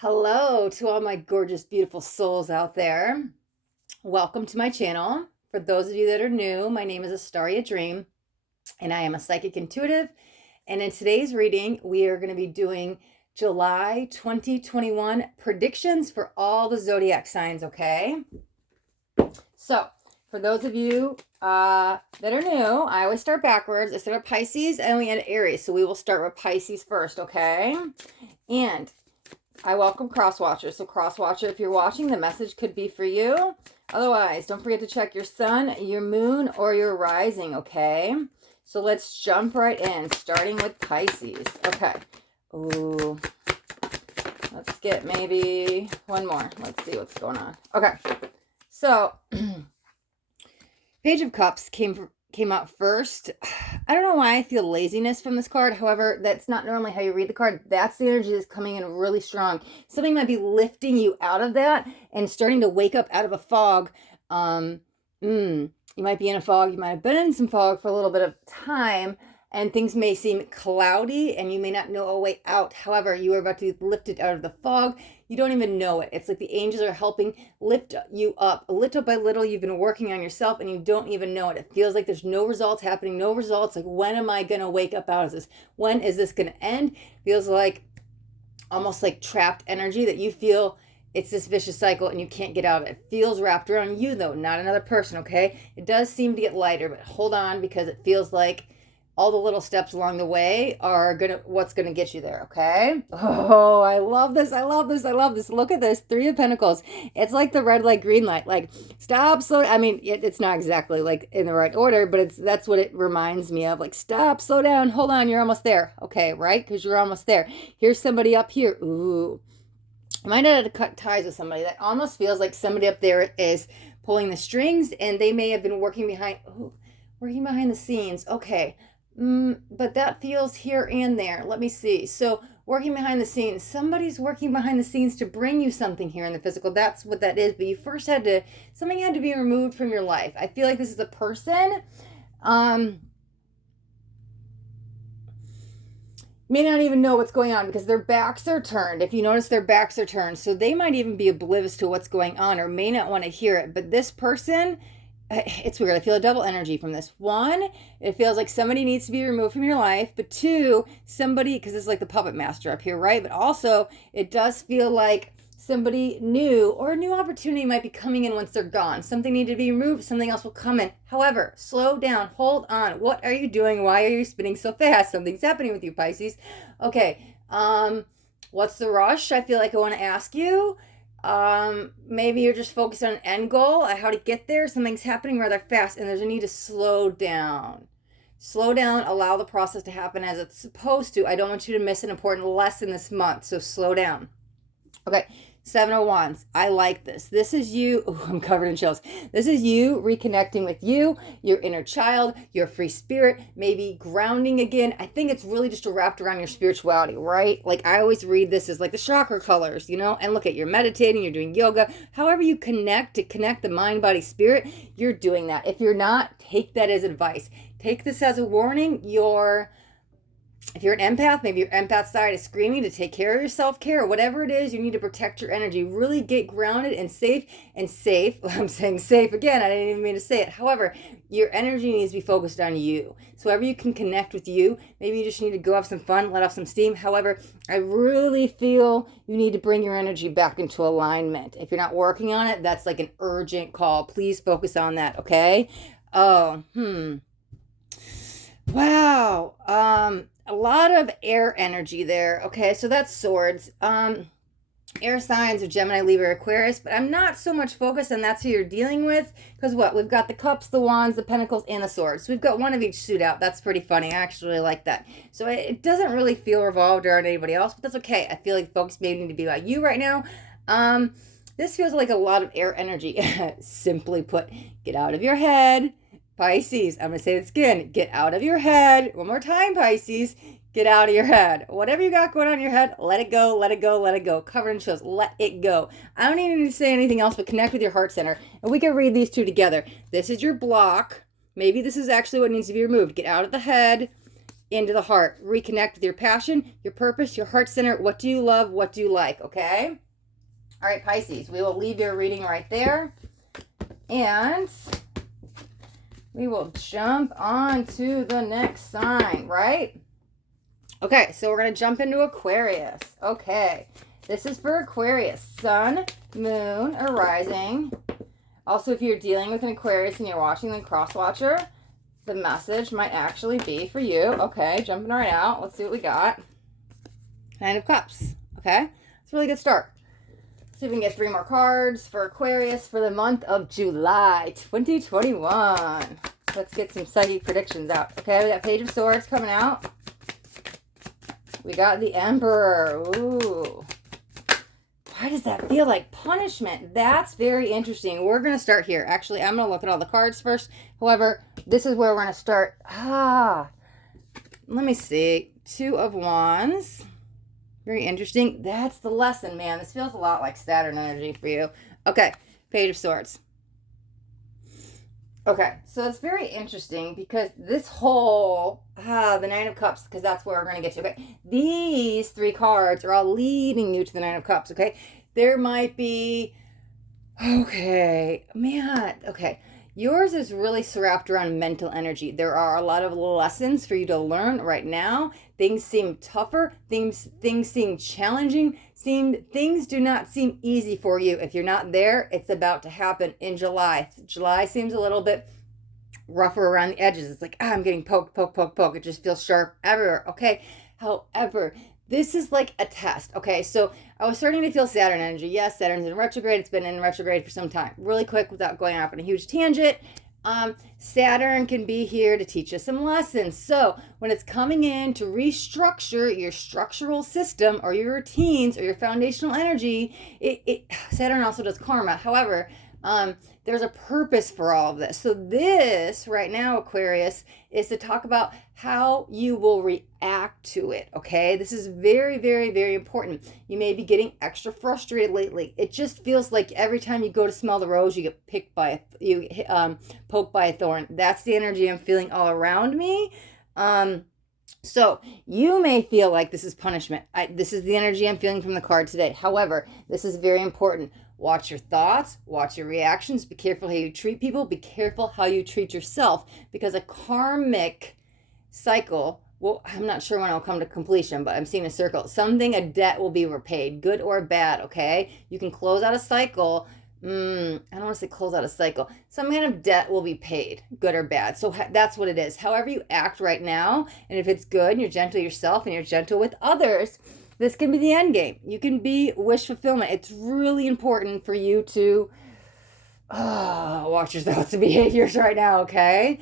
Hello to all my gorgeous, beautiful souls out there. Welcome to my channel. For those of you that are new, my name is Astaria Dream, and I am a psychic intuitive. And in today's reading, we are going to be doing July 2021 predictions for all the zodiac signs, okay? So, for those of you that are new, I always start backwards. I start at Pisces and we end at Aries. So we will start with Pisces first, okay? And I welcome cross watchers. So cross watcher, if you're watching, the message could be for you. Otherwise, don't forget to check your sun, your moon, or your rising, okay? So let's jump right in, starting with Pisces. Okay. Ooh. Let's get maybe one more. Let's see what's going on. Okay. So, Page of Cups came out first. I don't know why I feel laziness from this card. However, that's not normally how you read the card. That's the energy that's coming in really strong. Something might be lifting you out of that and starting to wake up out of a fog. You might be in a fog. You might have been in some fog for a little bit of time, and things may seem cloudy and you may not know a way out. However, you are about to be lifted out of the fog. You don't even know it. It's like the angels are helping lift you up. Little by little, you've been working on yourself and you don't even know it. It feels like there's no results happening, no results. Like, when am I going to wake up out of this? When is this going to end? Feels like almost like trapped energy that you feel it's this vicious cycle and you can't get out of it. It feels wrapped around you though, not another person, okay? It does seem to get lighter, but hold on, because it feels like all the little steps along the way are what's gonna get you there, okay? Oh, I love this. I love this. I love this. Look at this. 3 of Pentacles. It's like the red light, green light. Like, stop, slow. I mean, it's not exactly like in the right order, but that's what it reminds me of. Like, stop, slow down, hold on, you're almost there. Okay, right? Because you're almost there. Here's somebody up here. Ooh. You might have to cut ties with somebody. That almost feels like somebody up there is pulling the strings, and they may have been working behind the scenes. Okay. But that feels here and there. Let me see. So working behind the scenes, somebody's working behind the scenes to bring you something here in the physical. That's what that is. But you first something had to be removed from your life. I feel like this is a person. May not even know what's going on because their backs are turned. If you notice, their backs are turned. So they might even be oblivious to what's going on or may not want to hear it. But this person, it's weird. I feel a double energy from this. 1, it feels like somebody needs to be removed from your life. But 2, somebody, because it's like the puppet master up here, right? But also, it does feel like somebody new or a new opportunity might be coming in once they're gone. Something needed to be removed. Something else will come in. However, slow down. Hold on. What are you doing? Why are you spinning so fast? Something's happening with you, Pisces. Okay. What's the rush? I feel like I want to ask you. Maybe you're just focused on an end goal, how to get there. Something's happening rather fast and there's a need to slow down. Slow down, allow the process to happen as it's supposed to. I don't want you to miss an important lesson this month, so slow down. Okay, 7 of Wands. I like this. This is you. Oh, I'm covered in chills. This is you reconnecting with you, your inner child, your free spirit, maybe grounding again. I think it's really just wrapped around your spirituality, right? Like, I always read this as like the chakra colors, and look at, you're meditating, you're doing yoga. However you connect the mind, body, spirit, you're doing that. If you're not, take that as advice. Take this as a warning. If you're an empath, maybe your empath side is screaming to take care of your self-care, or whatever it is, you need to protect your energy. Really get grounded and safe. I'm saying safe again. I didn't even mean to say it. However, your energy needs to be focused on you. So wherever you can connect with you, maybe you just need to go have some fun, let off some steam. However, I really feel you need to bring your energy back into alignment. If you're not working on it, that's like an urgent call. Please focus on that, okay? Wow. A lot of air energy there. Okay, so that's swords. Air signs of Gemini, Libra, Aquarius, but I'm not so much focused on that's who you're dealing with, because what? We've got the cups, the wands, the pentacles, and the swords. So we've got one of each suit out. That's pretty funny. I actually like that. So it doesn't really feel revolved around anybody else, but that's okay. I feel like focus may need to be about you right now. This feels like a lot of air energy. Simply put, get out of your head. Pisces, I'm going to say this again. Get out of your head. One more time, Pisces. Get out of your head. Whatever you got going on in your head, let it go, let it go, let it go. Covered in chills. Let it go. I don't even need to say anything else but connect with your heart center. And we can read these two together. This is your block. Maybe this is actually what needs to be removed. Get out of the head. into the heart. Reconnect with your passion, your purpose, your heart center. What do you love? What do you like? Okay? All right, Pisces, we will leave your reading right there. And we will jump on to the next sign, right? Okay, so we're going to jump into Aquarius. Okay, this is for Aquarius. Sun, moon, or rising. Also, if you're dealing with an Aquarius and you're watching the Cross Watcher, the message might actually be for you. Okay, jumping right out. Let's see what we got. Nine of Cups. Okay, it's a really good start. See if we can get 3 more cards for Aquarius for the month of July 2021. Let's get some psychic predictions out. Okay, we got Page of Swords coming out. We got the Emperor. Ooh. Why does that feel like punishment? That's very interesting. We're going to start here. Actually, I'm going to look at all the cards first. However, this is where we're going to start. Let me see. 2 of Wands. Very interesting. That's the lesson, man. This feels a lot like Saturn energy for you. Okay, Page of Swords. Okay, so it's very interesting because this whole, the Nine of Cups, because that's where we're going to get to. Okay, these 3 cards are all leading you to the Nine of Cups, okay? There might be, okay, man, okay. Yours is really wrapped around mental energy. There are a lot of lessons for you to learn right now. Things seem tougher. Things seem challenging. Things do not seem easy for you. If you're not there, it's about to happen in July. July seems a little bit rougher around the edges. It's like, I'm getting poked. It just feels sharp everywhere, okay? However, this is like a test, okay? So I was starting to feel Saturn energy. Yes, Saturn's in retrograde. It's been in retrograde for some time. Really quick, without going off on a huge tangent, Saturn can be here to teach us some lessons. So when it's coming in to restructure your structural system or your routines or your foundational energy, Saturn also does karma. However, there's a purpose for all of this. So this right now, Aquarius, is to talk about how you will react to it, okay? This is very, very, very important. You may be getting extra frustrated lately. It just feels like every time you go to smell the rose, you get poked by a thorn. That's the energy I'm feeling all around me. So you may feel like this is punishment. This is the energy I'm feeling from the card today. However, this is very important. Watch your thoughts, watch your reactions, be careful how you treat people, be careful how you treat yourself, because a karmic cycle, well, I'm not sure when it'll come to completion, but I'm seeing a circle. A debt will be repaid, good or bad, okay? You can close out a cycle. I don't want to say close out a cycle. Some kind of debt will be paid, good or bad. So that's what it is. However you act right now, and if it's good and you're gentle yourself and you're gentle with others, this can be the end game. You can be wish fulfillment. It's really important for you to watch your thoughts and behaviors right now, okay?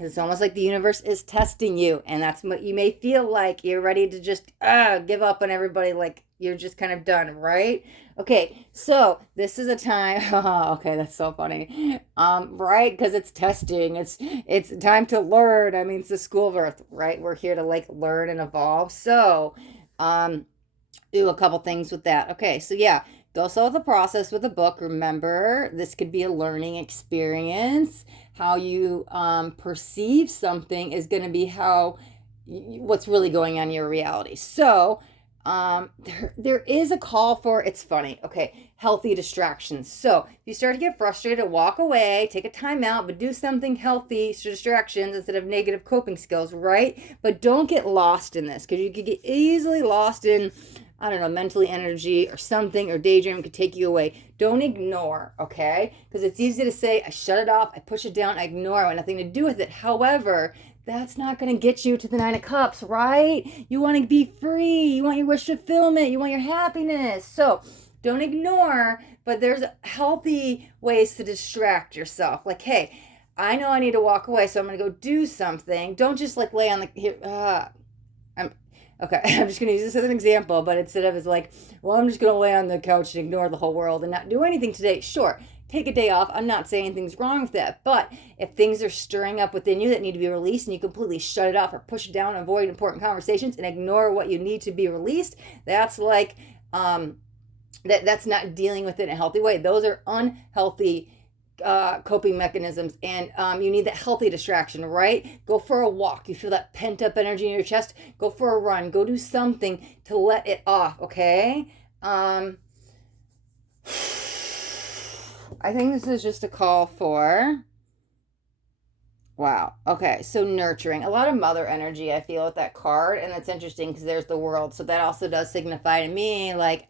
It's almost like the universe is testing you, and that's what you may feel like. You're ready to just give up on everybody, like you're just kind of done, right? Okay, so this is a time. Okay, that's so funny, right? Because it's testing. It's time to learn. I mean, it's the school of Earth, right? We're here to like learn and evolve. So, do a couple things with that. Okay, so yeah, go slow the process with a book. Remember, this could be a learning experience. How you perceive something is going to be what's really going on in your reality. So there is a call for, it's funny, okay, healthy distractions. So if you start to get frustrated, walk away, take a time out, but do something healthy, distractions instead of negative coping skills, right? But don't get lost in this, because you could get easily lost in, I don't know, mentally energy or something, or daydream could take you away. Don't ignore, okay? Because it's easy to say, I shut it off, I push it down, I ignore it, I want nothing to do with it. However, that's not going to get you to the Nine of Cups, right? You want to be free. You want your wish fulfillment. You want your happiness. So don't ignore, but there's healthy ways to distract yourself. Like, hey, I know I need to walk away, so I'm going to go do something. Don't just like lay on the... Okay, I'm just going to use this as an example, but instead of it's like, well, I'm just going to lay on the couch and ignore the whole world and not do anything today. Sure, take a day off. I'm not saying anything's wrong with that, but if things are stirring up within you that need to be released and you completely shut it off or push it down, avoid important conversations and ignore what you need to be released, that's like, that's not dealing with it in a healthy way. Those are unhealthy coping mechanisms, and you need that healthy distraction, right? Go for a walk. You feel that pent up energy in your chest, go for a run, go do something to let it off, okay? I think this is just a call for, wow, okay, so nurturing. A lot of mother energy I feel with that card, and that's interesting because there's the world, so that also does signify to me, like,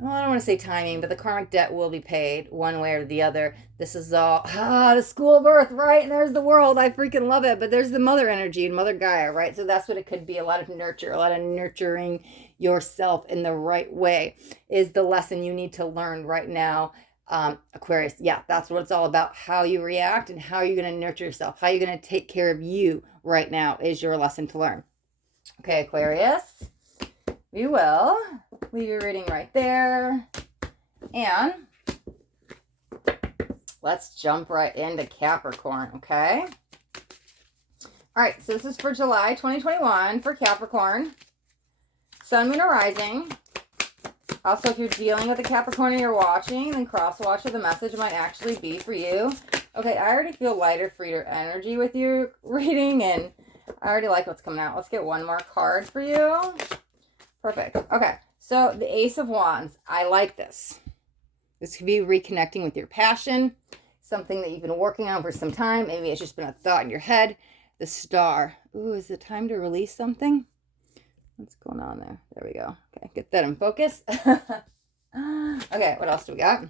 well, I don't want to say timing, but the karmic debt will be paid one way or the other. This is all, the school of earth, right? And there's the world. I freaking love it. But there's the mother energy and Mother Gaia, right? So that's what it could be. A lot of nurture, a lot of nurturing yourself in the right way is the lesson you need to learn right now. Aquarius, yeah, that's what it's all about. How you react and how you're going to nurture yourself. How you're going to take care of you right now is your lesson to learn. Okay, Aquarius. We will leave your reading right there. And let's jump right into Capricorn, okay? All right, so this is for July 2021 for Capricorn. Sun, Moon, or Rising. Also, if you're dealing with a Capricorn and you're watching, then cross-watch, or the message might actually be for you. Okay, I already feel lighter, freer energy with your reading, and I already like what's coming out. Let's get one more card for you. Perfect. Okay, so the Ace of Wands. I like this. This could be reconnecting with your passion, something that you've been working on for some time. Maybe it's just been a thought in your head. The Star. Ooh, is it time to release something? What's going on there? There we go. Okay, get that in focus. Okay, what else do we got?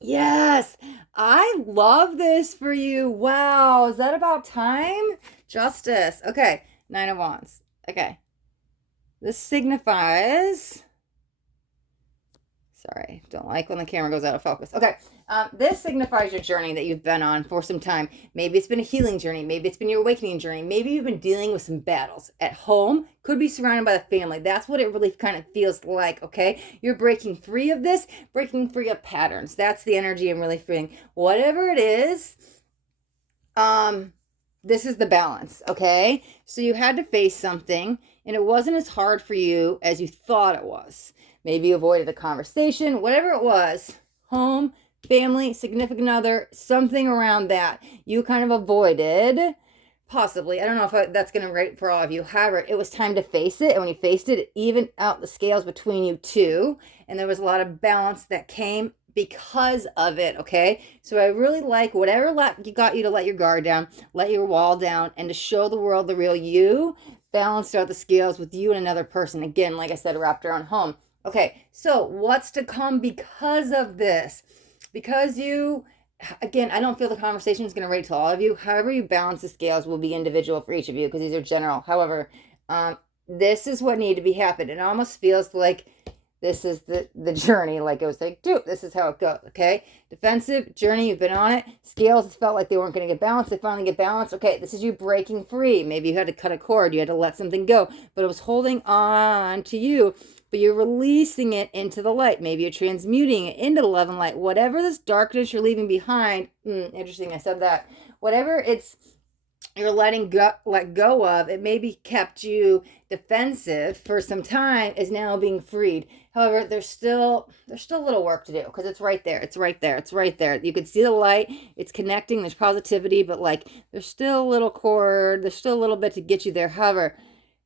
Yes, I love this for you. Wow, is that about time? Justice. Okay, Nine of Wands. Okay. This signifies, sorry, don't like when the camera goes out of focus. Okay, this signifies your journey that you've been on for some time. Maybe it's been a healing journey. Maybe it's been your awakening journey. Maybe you've been dealing with some battles at home. Could be surrounded by the family. That's what it really kind of feels like, okay? You're breaking free of this, breaking free of patterns. That's the energy I'm really feeling. Whatever it is, this is the balance, okay? So you had to face something, and it wasn't as hard for you as you thought it was. Maybe you avoided a conversation, whatever it was, home, family, significant other, something around that you kind of avoided, possibly. I don't know if that's going to rate for all of you. However, it was time to face it, and when you faced it, it evened out the scales between you two, and there was a lot of balance that came because of it, okay? So I really like whatever got you to let your guard down, let your wall down, and to show the world the real you, balanced out the scales with you and another person. Again, like I said, wrapped around home. Okay, so what's to come because of this? Because you, again, I don't feel the conversation is going to rate to all of you. However you balance the scales will be individual for each of you because these are general. However, this is what needed to be happened. It almost feels like this is the journey. Like it was like, dude, this is how it goes, okay? Defensive journey, you've been on it. Scales felt like they weren't going to get balanced. They finally get balanced. Okay, this is you breaking free. Maybe you had to cut a cord. You had to let something go. But it was holding on to you. But you're releasing it into the light. Maybe you're transmuting it into the love and light. Whatever this darkness you're leaving behind. Interesting, I said that. Whatever it's you're let go of, it maybe kept you defensive for some time, is now being freed. However, there's still a little work to do because it's right there. It's right there. It's right there. You can see the light. It's connecting. There's positivity, but like there's still a little cord. There's still a little bit to get you there. However,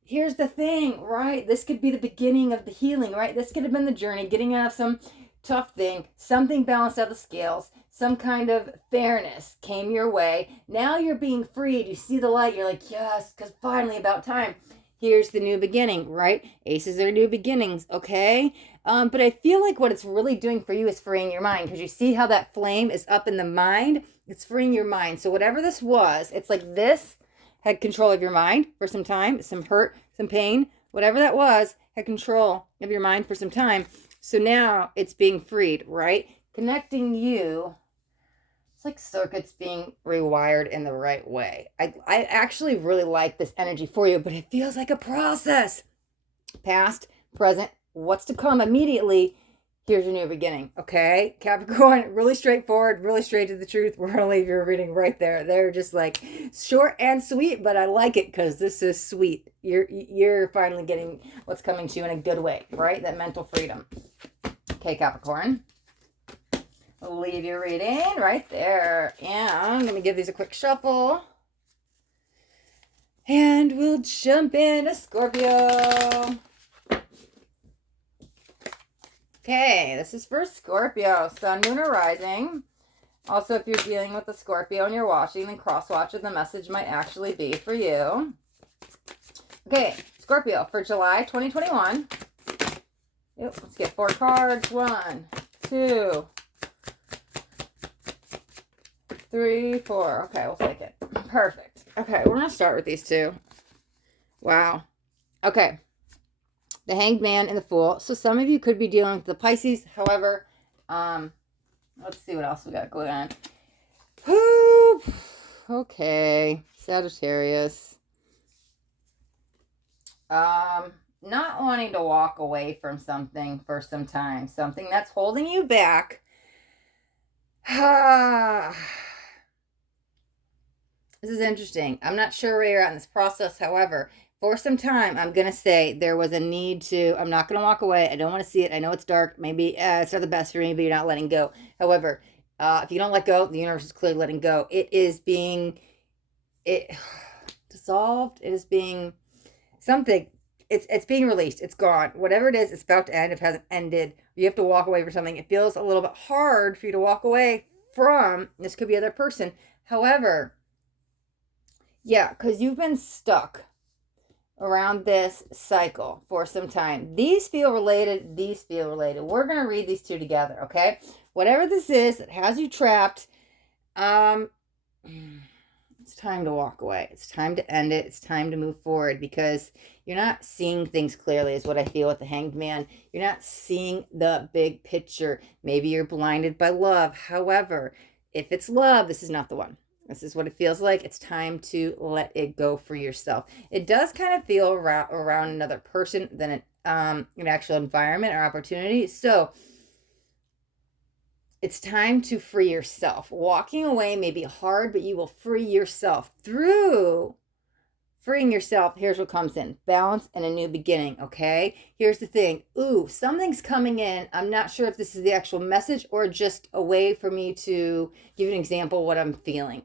here's the thing, right? This could be the beginning of the healing, right? This could have been the journey, getting out of some tough thing, something balanced out the scales, some kind of fairness came your way. Now you're being freed. You see the light. You're like, yes, because finally about time. Here's the new beginning, right? Aces are new beginnings, okay? But I feel like what it's really doing for you is freeing your mind because you see how that flame is up in the mind? It's freeing your mind. So whatever this was, it's like this had control of your mind for some time, some hurt, some pain, whatever that was, had control of your mind for some time. So now it's being freed, right? Connecting you. It's like circuits being rewired in the right way. I actually really like this energy for you, but it feels like a process. Past, present, what's to come immediately. Here's your new beginning, okay? Capricorn, really straightforward, really straight to the truth. We're going to leave your reading right there. They're just like short and sweet, but I like it because this is sweet. You're finally getting what's coming to you in a good way, right? That mental freedom. Okay, Capricorn. leave your reading right there. And I'm going to give these a quick shuffle. And we'll jump into Scorpio. Okay, this is for Scorpio. Sun, Moon, or Rising. Also, if you're dealing with a Scorpio and you're watching, then cross-watch what the message might actually be for you. Okay, Scorpio, for July 2021. Yep, let's get 4 cards. 1, 2, 3, 4. Okay, we'll take it. Perfect. Okay, we're going to start with these two. Wow. Okay. The Hanged Man and the Fool. So some of you could be dealing with the Pisces. However, let's see what else we got going on. Whew. Okay. Sagittarius. Not wanting to walk away from something for some time. Something that's holding you back. This is interesting. I'm not sure where you're at in this process. However, for some time, I'm going to say there was a need to, I'm not going to walk away. I don't want to see it. I know it's dark. Maybe it's not the best for me, but you're not letting go. However, if you don't let go, the universe is clearly letting go. It is being dissolved. It is being something. It's being released. It's gone. Whatever it is, it's about to end. If it hasn't ended, you have to walk away from something. It feels a little bit hard for you to walk away from. This could be other person. However, yeah, because you've been stuck around this cycle for some time. These feel related. These feel related. We're going to read these two together, okay? Whatever this is that has you trapped, it's time to walk away. It's time to end it. It's time to move forward because you're not seeing things clearly is what I feel with the Hanged Man. You're not seeing the big picture. Maybe you're blinded by love. However, if it's love, this is not the one. This is what it feels like. It's time to let it go for yourself. It does kind of feel around another person than an actual environment or opportunity. So it's time to free yourself. Walking away may be hard, but you will free yourself through freeing yourself. Here's what comes in. Balance and a new beginning, okay? Here's the thing. Ooh, something's coming in. I'm not sure if this is the actual message or just a way for me to give you an example of what I'm feeling.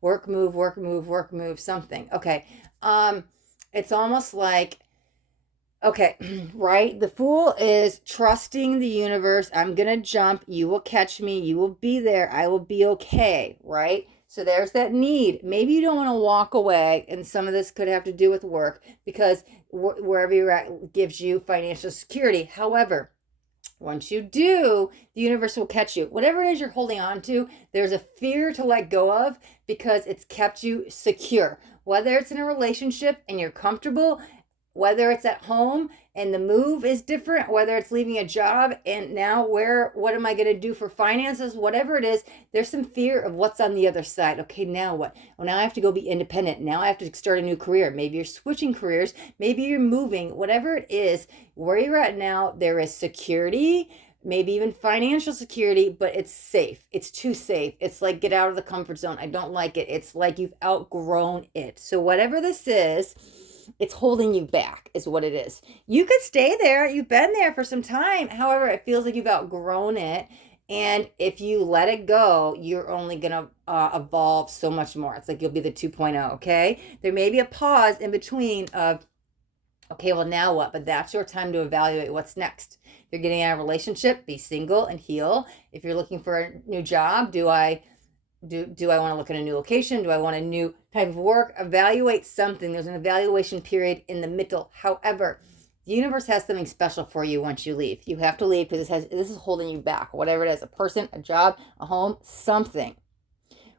Work, move, something. Okay. It's almost like, okay, right? The Fool is trusting the universe. I'm going to jump. You will catch me. You will be there. I will be okay, right? So there's that need. Maybe you don't want to walk away, and some of this could have to do with work because wherever you're at gives you financial security. However, once you do, the universe will catch you. Whatever it is you're holding on to, there's a fear to let go of because it's kept you secure. Whether it's in a relationship and you're comfortable, whether it's at home and the move is different, whether it's leaving a job and now what am I going to do for finances, whatever it is, there's some fear of what's on the other side. Okay, now what? Well, now I have to go be independent. Now I have to start a new career. Maybe you're switching careers. Maybe you're moving. Whatever it is, where you're at now, there is security, maybe even financial security, but it's safe. It's too safe. It's like get out of the comfort zone. I don't like it. It's like you've outgrown it. So whatever this is, it's holding you back is what it is. You could stay there. You've been there for some time. However, it feels like you've outgrown it. And if you let it go, you're only going to evolve so much more. It's like you'll be the 2.0, okay? There may be a pause in between of, okay, well, now what? But that's your time to evaluate what's next. If you're getting out of a relationship, be single and heal. If you're looking for a new job, do I want to look at a new location? Do I want a new type of work? Evaluate something. There's an evaluation period in the middle. However, the universe has something special for you once you leave. You have to leave because this is holding you back. Whatever it is, a person, a job, a home, something.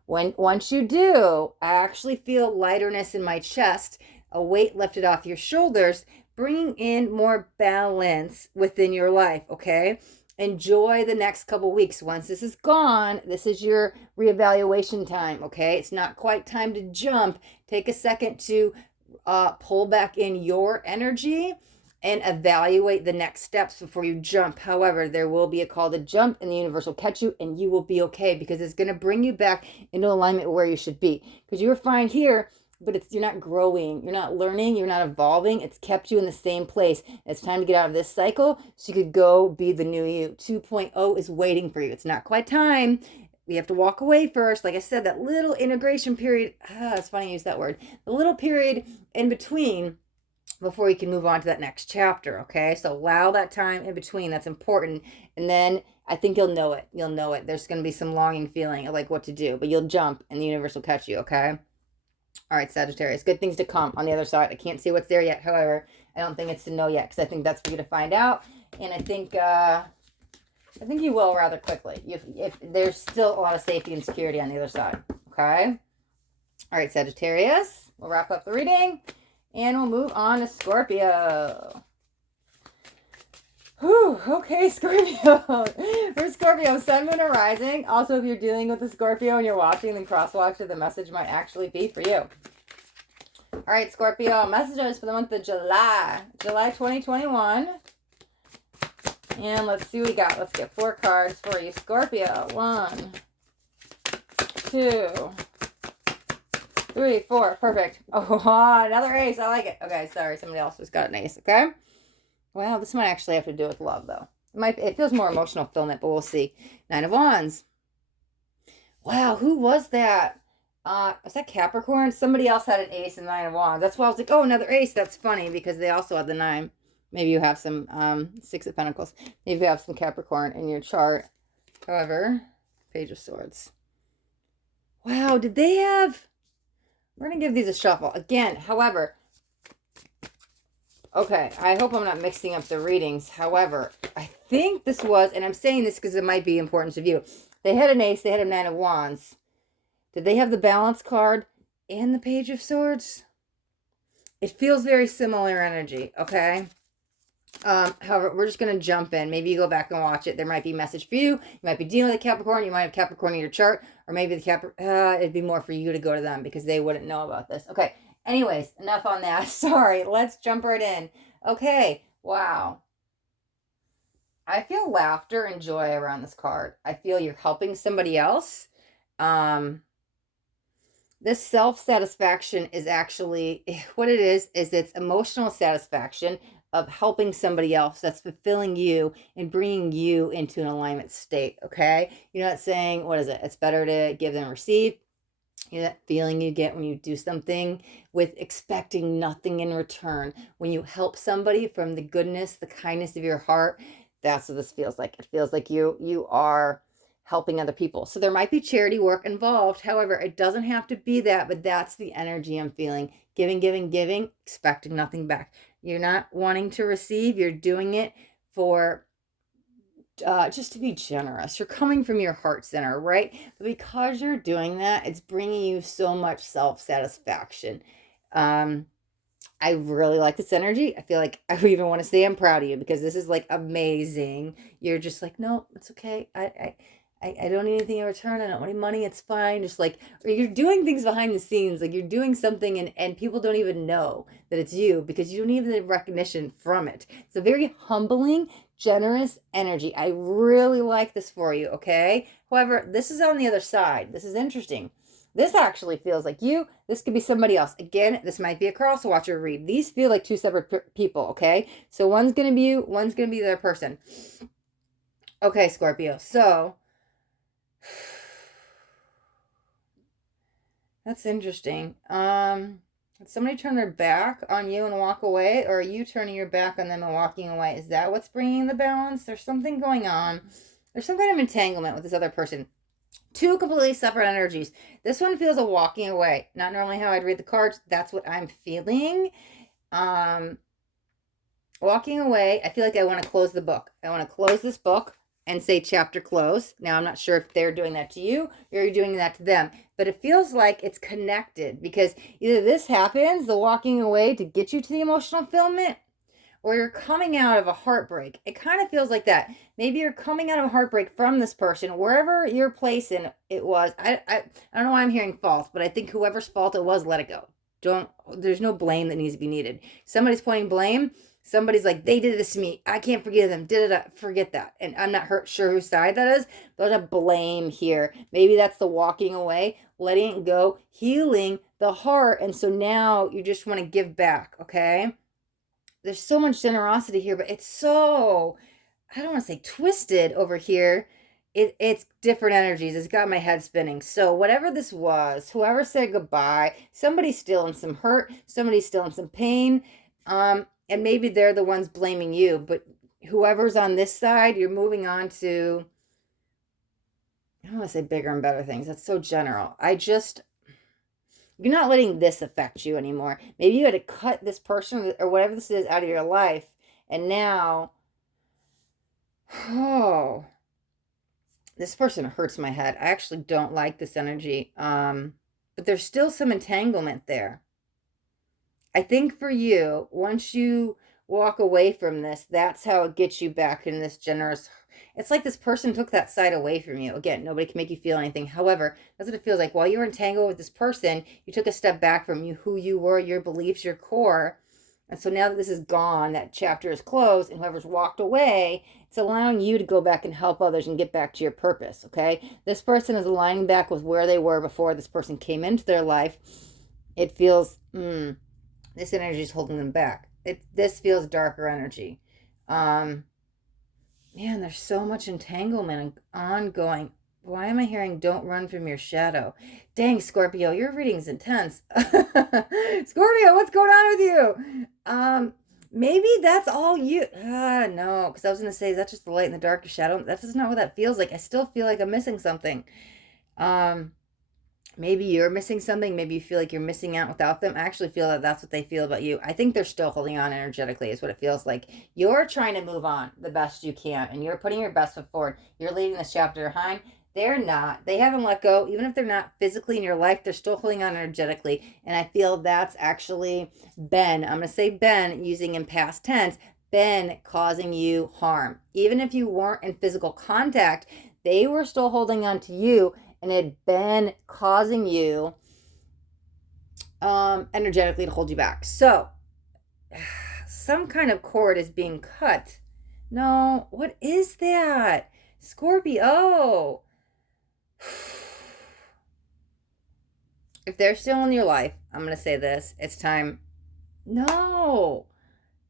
Once you do, I actually feel lightness in my chest, a weight lifted off your shoulders, bringing in more balance within your life, okay? Enjoy the next couple weeks. Once this is gone, this is your reevaluation time, okay? It's not quite time to jump. Take a second to pull back in your energy and evaluate the next steps before you jump. However, there will be a call to jump and the universe will catch you and you will be okay because it's going to bring you back into alignment where you should be. Because you were fine here but you're not growing, you're not learning, you're not evolving. It's kept you in the same place. It's time to get out of this cycle so you could go be the new you. 2.0 is waiting for you. It's not quite time. We have to walk away first. Like I said, that little integration period, it's funny to use that word, the little period in between before you can move on to that next chapter, okay? So allow that time in between. That's important. And then I think you'll know it. You'll know it. There's going to be some longing feeling of like what to do, but you'll jump and the universe will catch you, okay? All right, Sagittarius. Good things to come on the other side. I can't see what's there yet. However, I don't think it's to know yet because I think that's for you to find out. And I think you will rather quickly. If there's still a lot of safety and security on the other side, okay? All right, Sagittarius. We'll wrap up the reading. And we'll move on to Scorpio. Whew, okay, Scorpio. For Scorpio, Sun, Moon, or Rising. Also, if you're dealing with a Scorpio and you're watching, then cross-watch it. The message might actually be for you. All right, Scorpio. Messages for the month of July. July 2021. And let's see what we got. Let's get 4 cards for you, Scorpio. 1, 2, 3, 4. Perfect. Oh, another ace. I like it. Okay, sorry. Somebody else just got an ace. Okay. Wow, this might actually have to do with love, though. It feels more emotional fulfillment, but we'll see. 9 of Wands. Wow, who was that? Was that Capricorn? Somebody else had an ace and 9 of Wands. That's why I was like, oh, another ace. That's funny because they also had the 9. Maybe you have some 6 of Pentacles. Maybe you have some Capricorn in your chart. However, Page of Swords. Wow, did they have... We're going to give these a shuffle. Again, however... Okay, I hope I'm not mixing up the readings. However, I think this was... And I'm saying this because it might be important to view. They had an ace. They had a 9 of Wands. Did they have the Balance card and the Page of Swords? It feels very similar energy, okay? However, we're just going to jump in. Maybe you go back and watch it. There might be a message for you. You might be dealing with a Capricorn. You might have Capricorn in your chart. Or maybe it'd be more for you to go to them because they wouldn't know about this. Okay. Anyways, enough on that. Sorry. Let's jump right in. Okay. Wow. I feel laughter and joy around this card. I feel you're helping somebody else. This self-satisfaction is actually, what it is it's emotional satisfaction of helping somebody else that's fulfilling you and bringing you into an alignment state, okay? You're not saying, what is it? It's better to give than receive. You know that feeling you get when you do something with expecting nothing in return. When you help somebody from the goodness, the kindness of your heart, that's what this feels like. It feels like you are helping other people. So there might be charity work involved. However, it doesn't have to be that, but that's the energy I'm feeling. Giving, giving, giving, expecting nothing back. You're not wanting to receive. You're doing it for just to be generous. You're coming from your heart center, right? But because you're doing that, it's bringing you so much self-satisfaction. I really like this energy. I feel like I even want to say I'm proud of you because this is like amazing. You're just like, no, it's okay. I don't need anything in return. I don't want any money. It's fine. Just like, or you're doing things behind the scenes. Like you're doing something and people don't even know that it's you because you don't even have recognition from it. It's a very humbling, generous energy. I really like this for you, okay? However, this is on the other side. This is interesting. This actually feels like you. This could be somebody else. Again, this might be a cross watcher read. These feel like 2 separate people, okay? So one's going to be you. One's going to be the other person. Okay, Scorpio. So... that's interesting. Did somebody turn their back on you and walk away, or are you turning your back on them and walking away? Is that what's bringing the balance? There's something going on. There's some kind of entanglement with this other person. 2 completely separate energies. This one feels a walking away. Not normally how I'd read the cards. That's what I'm feeling. Walking away. I feel like I want to close the book. I want to close this book and say chapter close. Now, I'm not sure if they're doing that to you or you're doing that to them, but it feels like it's connected because either this happens, the walking away to get you to the emotional fulfillment, or you're coming out of a heartbreak. It kind of feels like that. Maybe you're coming out of a heartbreak from this person, wherever your place in it was. I don't know why I'm hearing fault, but I think whoever's fault it was, let it go. There's no blame that needs to be needed. Somebody's pointing blame. Somebody's like, they did this to me. I can't forgive them. Forget that. And I'm not sure whose side that is. There's a blame here. Maybe that's the walking away, letting it go, healing the heart. And so now you just want to give back, okay? There's so much generosity here, but it's so, I don't want to say twisted over here. It's different energies. It's got my head spinning. So whatever this was, whoever said goodbye, somebody's still in some hurt, somebody's still in some pain. And maybe they're the ones blaming you, but whoever's on this side, you're moving on to, I don't want to say bigger and better things. That's so general. You're not letting this affect you anymore. Maybe you had to cut this person or whatever this is out of your life. And now, oh, this person hurts my head. I actually don't like this energy. But there's still some entanglement there. I think for you, once you walk away from this, that's how it gets you back in this generous. It's like this person took that side away from you. Again, nobody can make you feel anything. However, that's what it feels like. While you were entangled with this person, you took a step back from you, who you were, your beliefs, your core. And so now that this is gone, that chapter is closed, and whoever's walked away, it's allowing you to go back and help others and get back to your purpose, okay? This person is aligning back with where they were before this person came into their life. It feels, this energy is holding them back. This feels darker energy. Man, there's so much entanglement ongoing. Why am I hearing don't run from your shadow? Dang, Scorpio, your reading's intense. Scorpio, what's going on with you? Maybe that's all you... no, because I was going to say, that's just the light and the dark shadow. That's just not what that feels like. I still feel like I'm missing something. Maybe you're missing something. Maybe you feel like you're missing out without them. I actually feel that that's what they feel about you. I think they're still holding on energetically is what it feels like. You're trying to move on the best you can, and you're putting your best foot forward. You're leaving this chapter behind. They're not. They haven't let go. Even if they're not physically in your life, they're still holding on energetically. And I feel that's actually Ben. I'm going to say Ben using in past tense. Ben causing you harm. Even if you weren't in physical contact, they were still holding on to you. And it had been causing you energetically to hold you back. So, some kind of cord is being cut. No, what is that? Scorpio. If they're still in your life, I'm going to say this. It's time. No.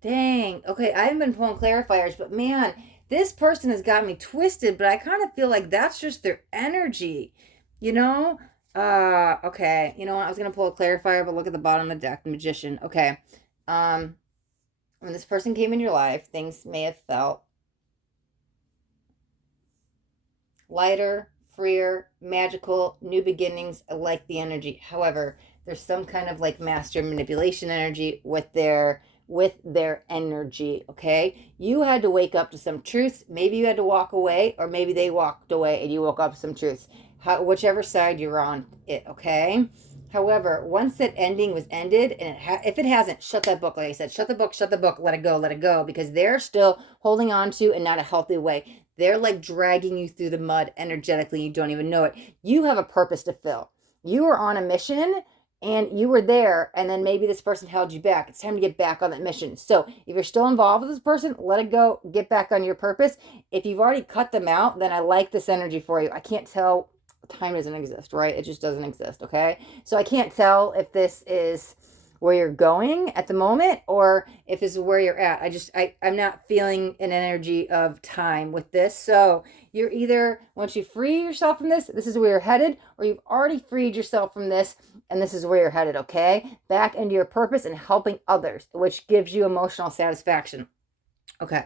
Dang. Okay, I haven't been pulling clarifiers, but man, this person has got me twisted, but I kind of feel like that's just their energy, you know? Okay. You know what? I was going to pull a clarifier, but look at the bottom of the deck, the Magician. Okay. When this person came in your life, things may have felt lighter, freer, magical, new beginnings. I like the energy. However, there's some kind of like master manipulation energy with their energy, okay? You had to wake up to some truths. Maybe you had to walk away, or maybe they walked away and you woke up to some truths. Whichever side you're on it, okay? However, once that ending was ended, and if it hasn't, shut that book. Like I said, shut the book, let it go, because they're still holding on to in not a healthy way. They're like dragging you through the mud energetically. You don't even know it. You have a purpose to fill. You are on a mission, and you were there, and then maybe this person held you back. It's time to get back on that mission. So if you're still involved with this person, let it go. Get back on your purpose. If you've already cut them out, then I like this energy for you. I can't tell. Time doesn't exist, right? It just doesn't exist, okay? So I can't tell if this is where you're going at the moment or if this is where you're at. I'm not feeling an energy of time with this. So you're either, once you free yourself from this is where you're headed, or you've already freed yourself from this and this is where you're headed, okay? Back into your purpose and helping others, which gives you emotional satisfaction. Okay.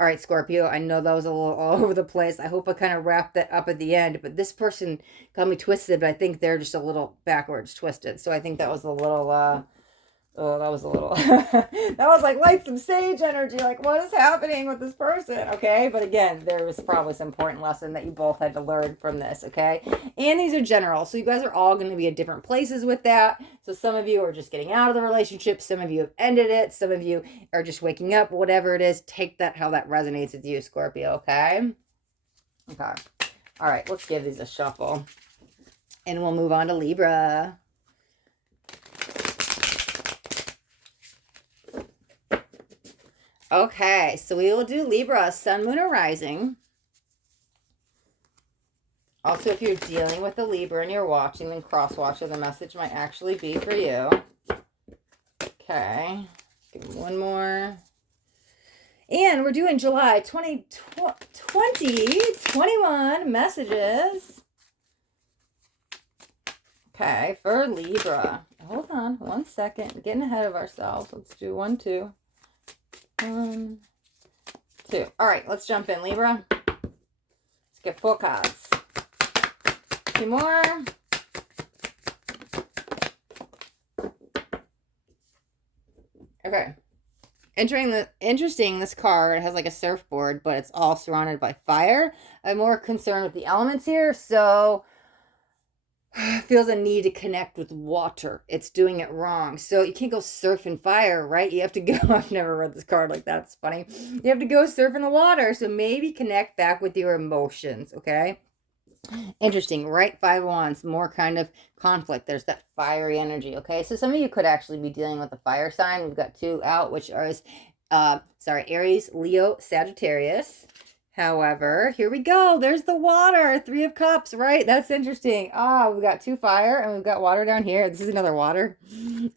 All right, Scorpio. I know that was a little all over the place. I hope I kind of wrapped that up at the end, but this person got me twisted, but I think they're just a little backwards twisted. So I think that was a little, that was like light some sage energy. Like, what is happening with this person? Okay. But again, there was probably some important lesson that you both had to learn from this. Okay. And these are general. So you guys are all going to be at different places with that. So some of you are just getting out of the relationship. Some of you have ended it. Some of you are just waking up, whatever it is. Take that, how that resonates with you, Scorpio. Okay. Okay. All right. Let's give these a shuffle and we'll move on to Libra. Okay, so we will do Libra, Sun, Moon, or Rising. Also, if you're dealing with a Libra and you're watching, then cross-watch, or the message might actually be for you. Okay. Give me one more. And we're doing July 2021 messages. Okay, for Libra. Hold on 1 second. We're getting ahead of ourselves. Let's do 1, 2. 1, 2. All right, let's jump in, Libra. Let's get 4 cards. 2 more. Okay. Interesting, this card has like a surfboard, but it's all surrounded by fire. I'm more concerned with the elements here, so feels a need to connect with water. It's doing it wrong. So you can't go surf in fire, right? You have to go, I've never read this card like that. It's funny. You have to go surf in the water. So maybe connect back with your emotions, okay? Interesting, right? 5 of Wands, more kind of conflict. There's that fiery energy, okay? So some of you could actually be dealing with a fire sign. We've got 2 out, which are, Aries, Leo, Sagittarius. However, here we go. There's the water. 3 of Cups, right? That's interesting. We've got 2 fire and we've got water down here. This is another water.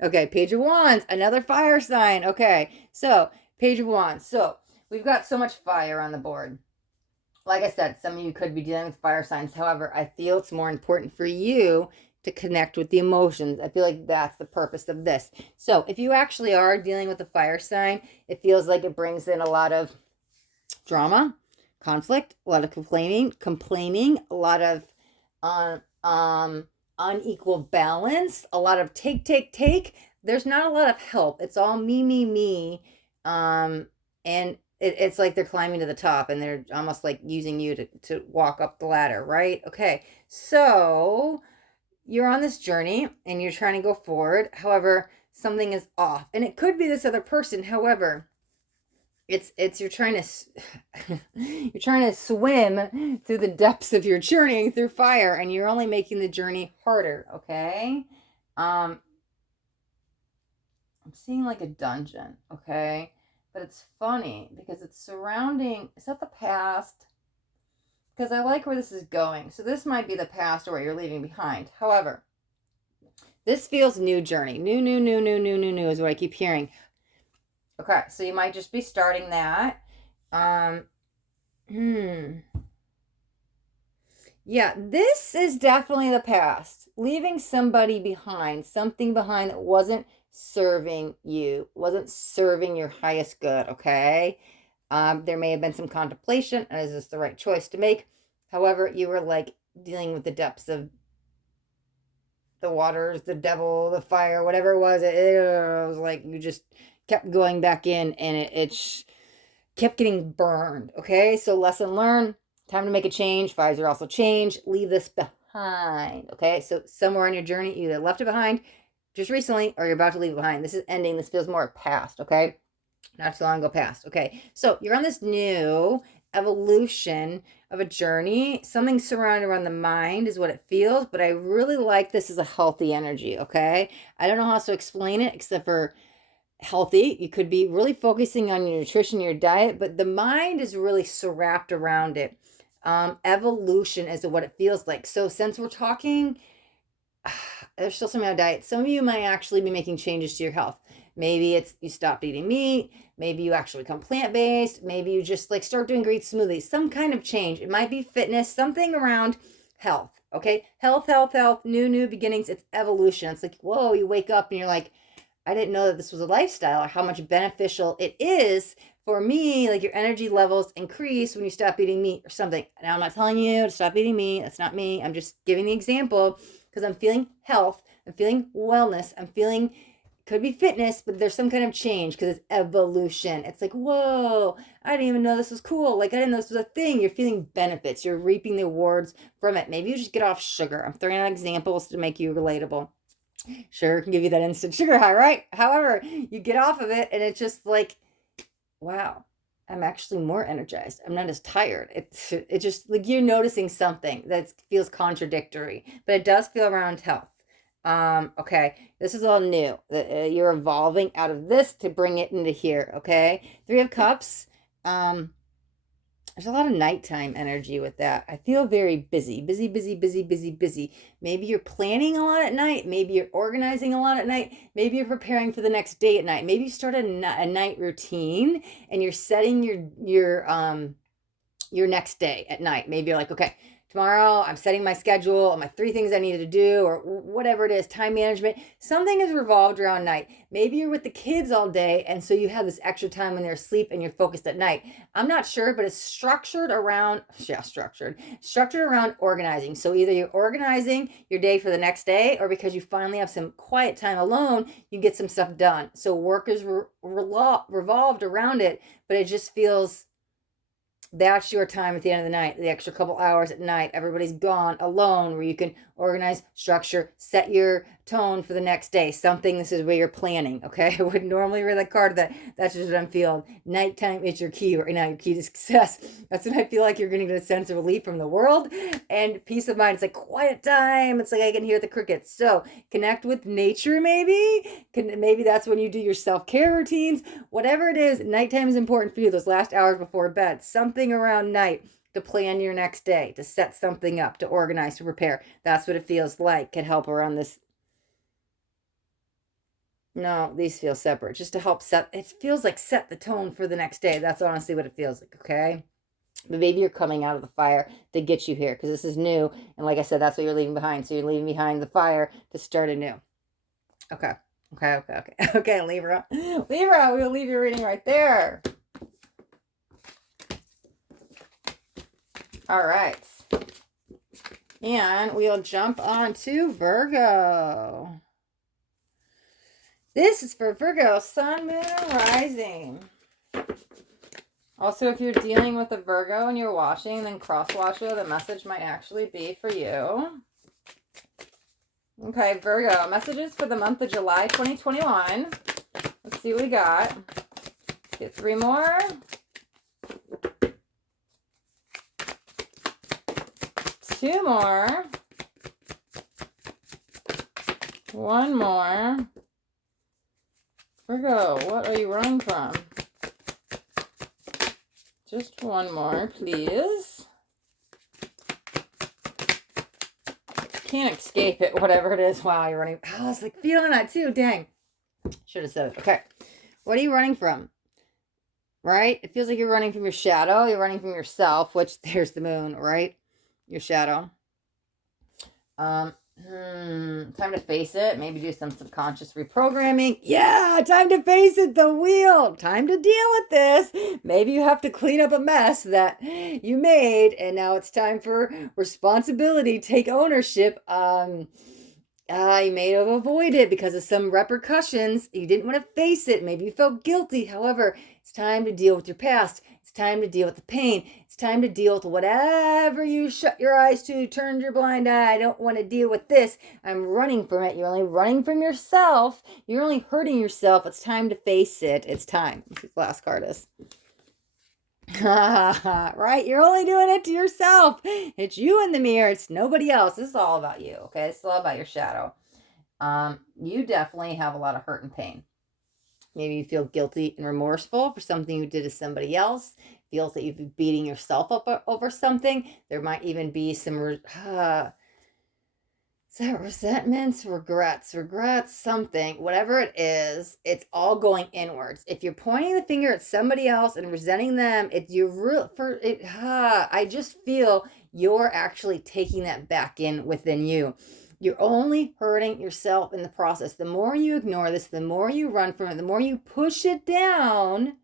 Okay, Page of Wands, another fire sign. Okay, so Page of Wands. So we've got so much fire on the board. Like I said, some of you could be dealing with fire signs. However, I feel it's more important for you to connect with the emotions. I feel like that's the purpose of this. So if you actually are dealing with a fire sign, it feels like it brings in a lot of drama, conflict, a lot of complaining, a lot of unequal balance, a lot of take. There's not a lot of help. It's all me. And it's like they're climbing to the top and they're almost like using you to walk up the ladder, right? Okay, so you're on this journey and you're trying to go forward. However, something is off. And it could be this other person. However, you're trying to swim through the depths of your journey through fire, and you're only making the journey harder, okay? I'm seeing like a dungeon, okay? But it's funny because it's surrounding, is that the past? Because I like where this is going. So this might be the past or what you're leaving behind. However, this feels new journey. New is what I keep hearing. Okay, so you might just be starting that. Yeah, this is definitely the past. Leaving somebody behind, something behind that wasn't serving you, wasn't serving your highest good, okay? There may have been some contemplation, is this the right choice to make? However, you were like dealing with the depths of the waters, the devil, the fire, whatever it was. It was like you just kept going back in and it kept getting burned, okay? So lesson learned, time to make a change. Fives are also change. Leave this behind, okay? So somewhere in your journey, you either left it behind just recently or you're about to leave it behind. This is ending. This feels more past, okay? Not too long ago past, okay? So you're on this new evolution of a journey. Something surrounded around the mind is what it feels, but I really like this as a healthy energy, okay? I don't know how else to explain it except for healthy. You could be really focusing on your nutrition, your diet, but the mind is really wrapped around it. Evolution is what it feels like. So since we're talking, there's still something on diet. Some of you might actually be making changes to your health. Maybe it's you stopped eating meat. Maybe you actually become plant-based. Maybe you just like start doing great smoothies. Some kind of change. It might be fitness, something around health. Okay, health, new beginnings. It's evolution. It's like, whoa, you wake up and you're like, I didn't know that this was a lifestyle or how much beneficial it is for me. Like your energy levels increase when you stop eating meat or something. Now, I'm not telling you to stop eating meat. That's not me. I'm just giving the example because I'm feeling health. I'm feeling wellness. I'm feeling, could be fitness, but there's some kind of change because it's evolution. It's like, whoa, I didn't even know this was cool. Like, I didn't know this was a thing. You're feeling benefits. You're reaping the rewards from it. Maybe you just get off sugar. I'm throwing out examples to make you relatable. Sugar can give you that instant sugar high, right? However, you get off of it and it's just like, wow, I'm actually more energized. I'm not as tired. It's just like you're noticing something that feels contradictory, but it does feel around health. Okay, this is all new. You're evolving out of this to bring it into here, okay? 3 of Cups. There's a lot of nighttime energy with that. I feel very busy, busy, busy, busy, busy, busy. Maybe you're planning a lot at night. Maybe you're organizing a lot at night. Maybe you're preparing for the next day at night. Maybe you start a night routine and you're setting your next day at night. Maybe you're like, okay, tomorrow I'm setting my schedule and my 3 things I needed to do, or whatever it is, time management. Something is revolved around night. Maybe you're with the kids all day, and so you have this extra time when they're asleep and you're focused at night. I'm not sure, but it's structured around organizing. So either you're organizing your day for the next day, or because you finally have some quiet time alone, you get some stuff done. So work is revolved around it, but it just feels that's your time at the end of the night, the extra couple hours at night. Everybody's gone, alone, where you can organize, structure, set your tone for the next day. Something, this is where you're planning, okay? I wouldn't normally read that card. That's just what I'm feeling. Nighttime is your key right now, your key to success. That's when I feel like you're going to get a sense of relief from the world and peace of mind. It's like quiet time. It's like I can hear the crickets. So connect with nature, maybe. Maybe that's when you do your self-care routines. Whatever it is, nighttime is important for you, those last hours before bed. Something around night to plan your next day, to set something up, to organize, to prepare. That's what it feels like. Can help around this. No, these feel separate. Just to help set, it feels like set the tone for the next day. That's honestly what it feels like, okay? But maybe you're coming out of the fire to get you here, because this is new. And like I said, that's what you're leaving behind. So you're leaving behind the fire to start anew. Okay. Okay, Libra. Libra, we'll leave your reading right there. All right. And we'll jump on to Virgo. This is for Virgo, Sun, Moon, Rising. Also, if you're dealing with a Virgo and you're watching, then cross-watch it. The message might actually be for you. Okay, Virgo, messages for the month of July 2021. Let's see what we got. Let's get 3 more. 2 more. 1 more. Virgo, what are you running from? Just 1 more, please. Can't escape it, whatever it is. Wow, you're running. Oh, I was like feeling that too. Dang. Should have said it. Okay. What are you running from? Right? It feels like you're running from your shadow. You're running from yourself, which there's the moon, right? Your shadow. Time to face it. Maybe do some subconscious reprogramming. Yeah, time to face it, the wheel. Time to deal with this. Maybe you have to clean up a mess that you made, and now it's time for responsibility. Take ownership. You may have avoided it because of some repercussions. You didn't want to face it. Maybe you felt guilty. However, it's time to deal with your past. It's time to deal with the pain. It's time to deal with whatever you shut your eyes to, turned your blind eye. I don't want to deal with this. I'm running from it. You're only running from yourself. You're only hurting yourself. It's time to face it. It's time. Let's see what the last card is. Right? You're only doing it to yourself. It's you in the mirror. It's nobody else. This is all about you, okay? It's all about your shadow. You definitely have a lot of hurt and pain. Maybe you feel guilty and remorseful for something you did to somebody else. Feels that you've been beating yourself up over something. There might even be some resentments, regrets, something, whatever it is, it's all going inwards. If you're pointing the finger at somebody else and resenting them, I just feel you're actually taking that back within you. You're only hurting yourself in the process. The more you ignore this, the more you run from it, the more you push it down,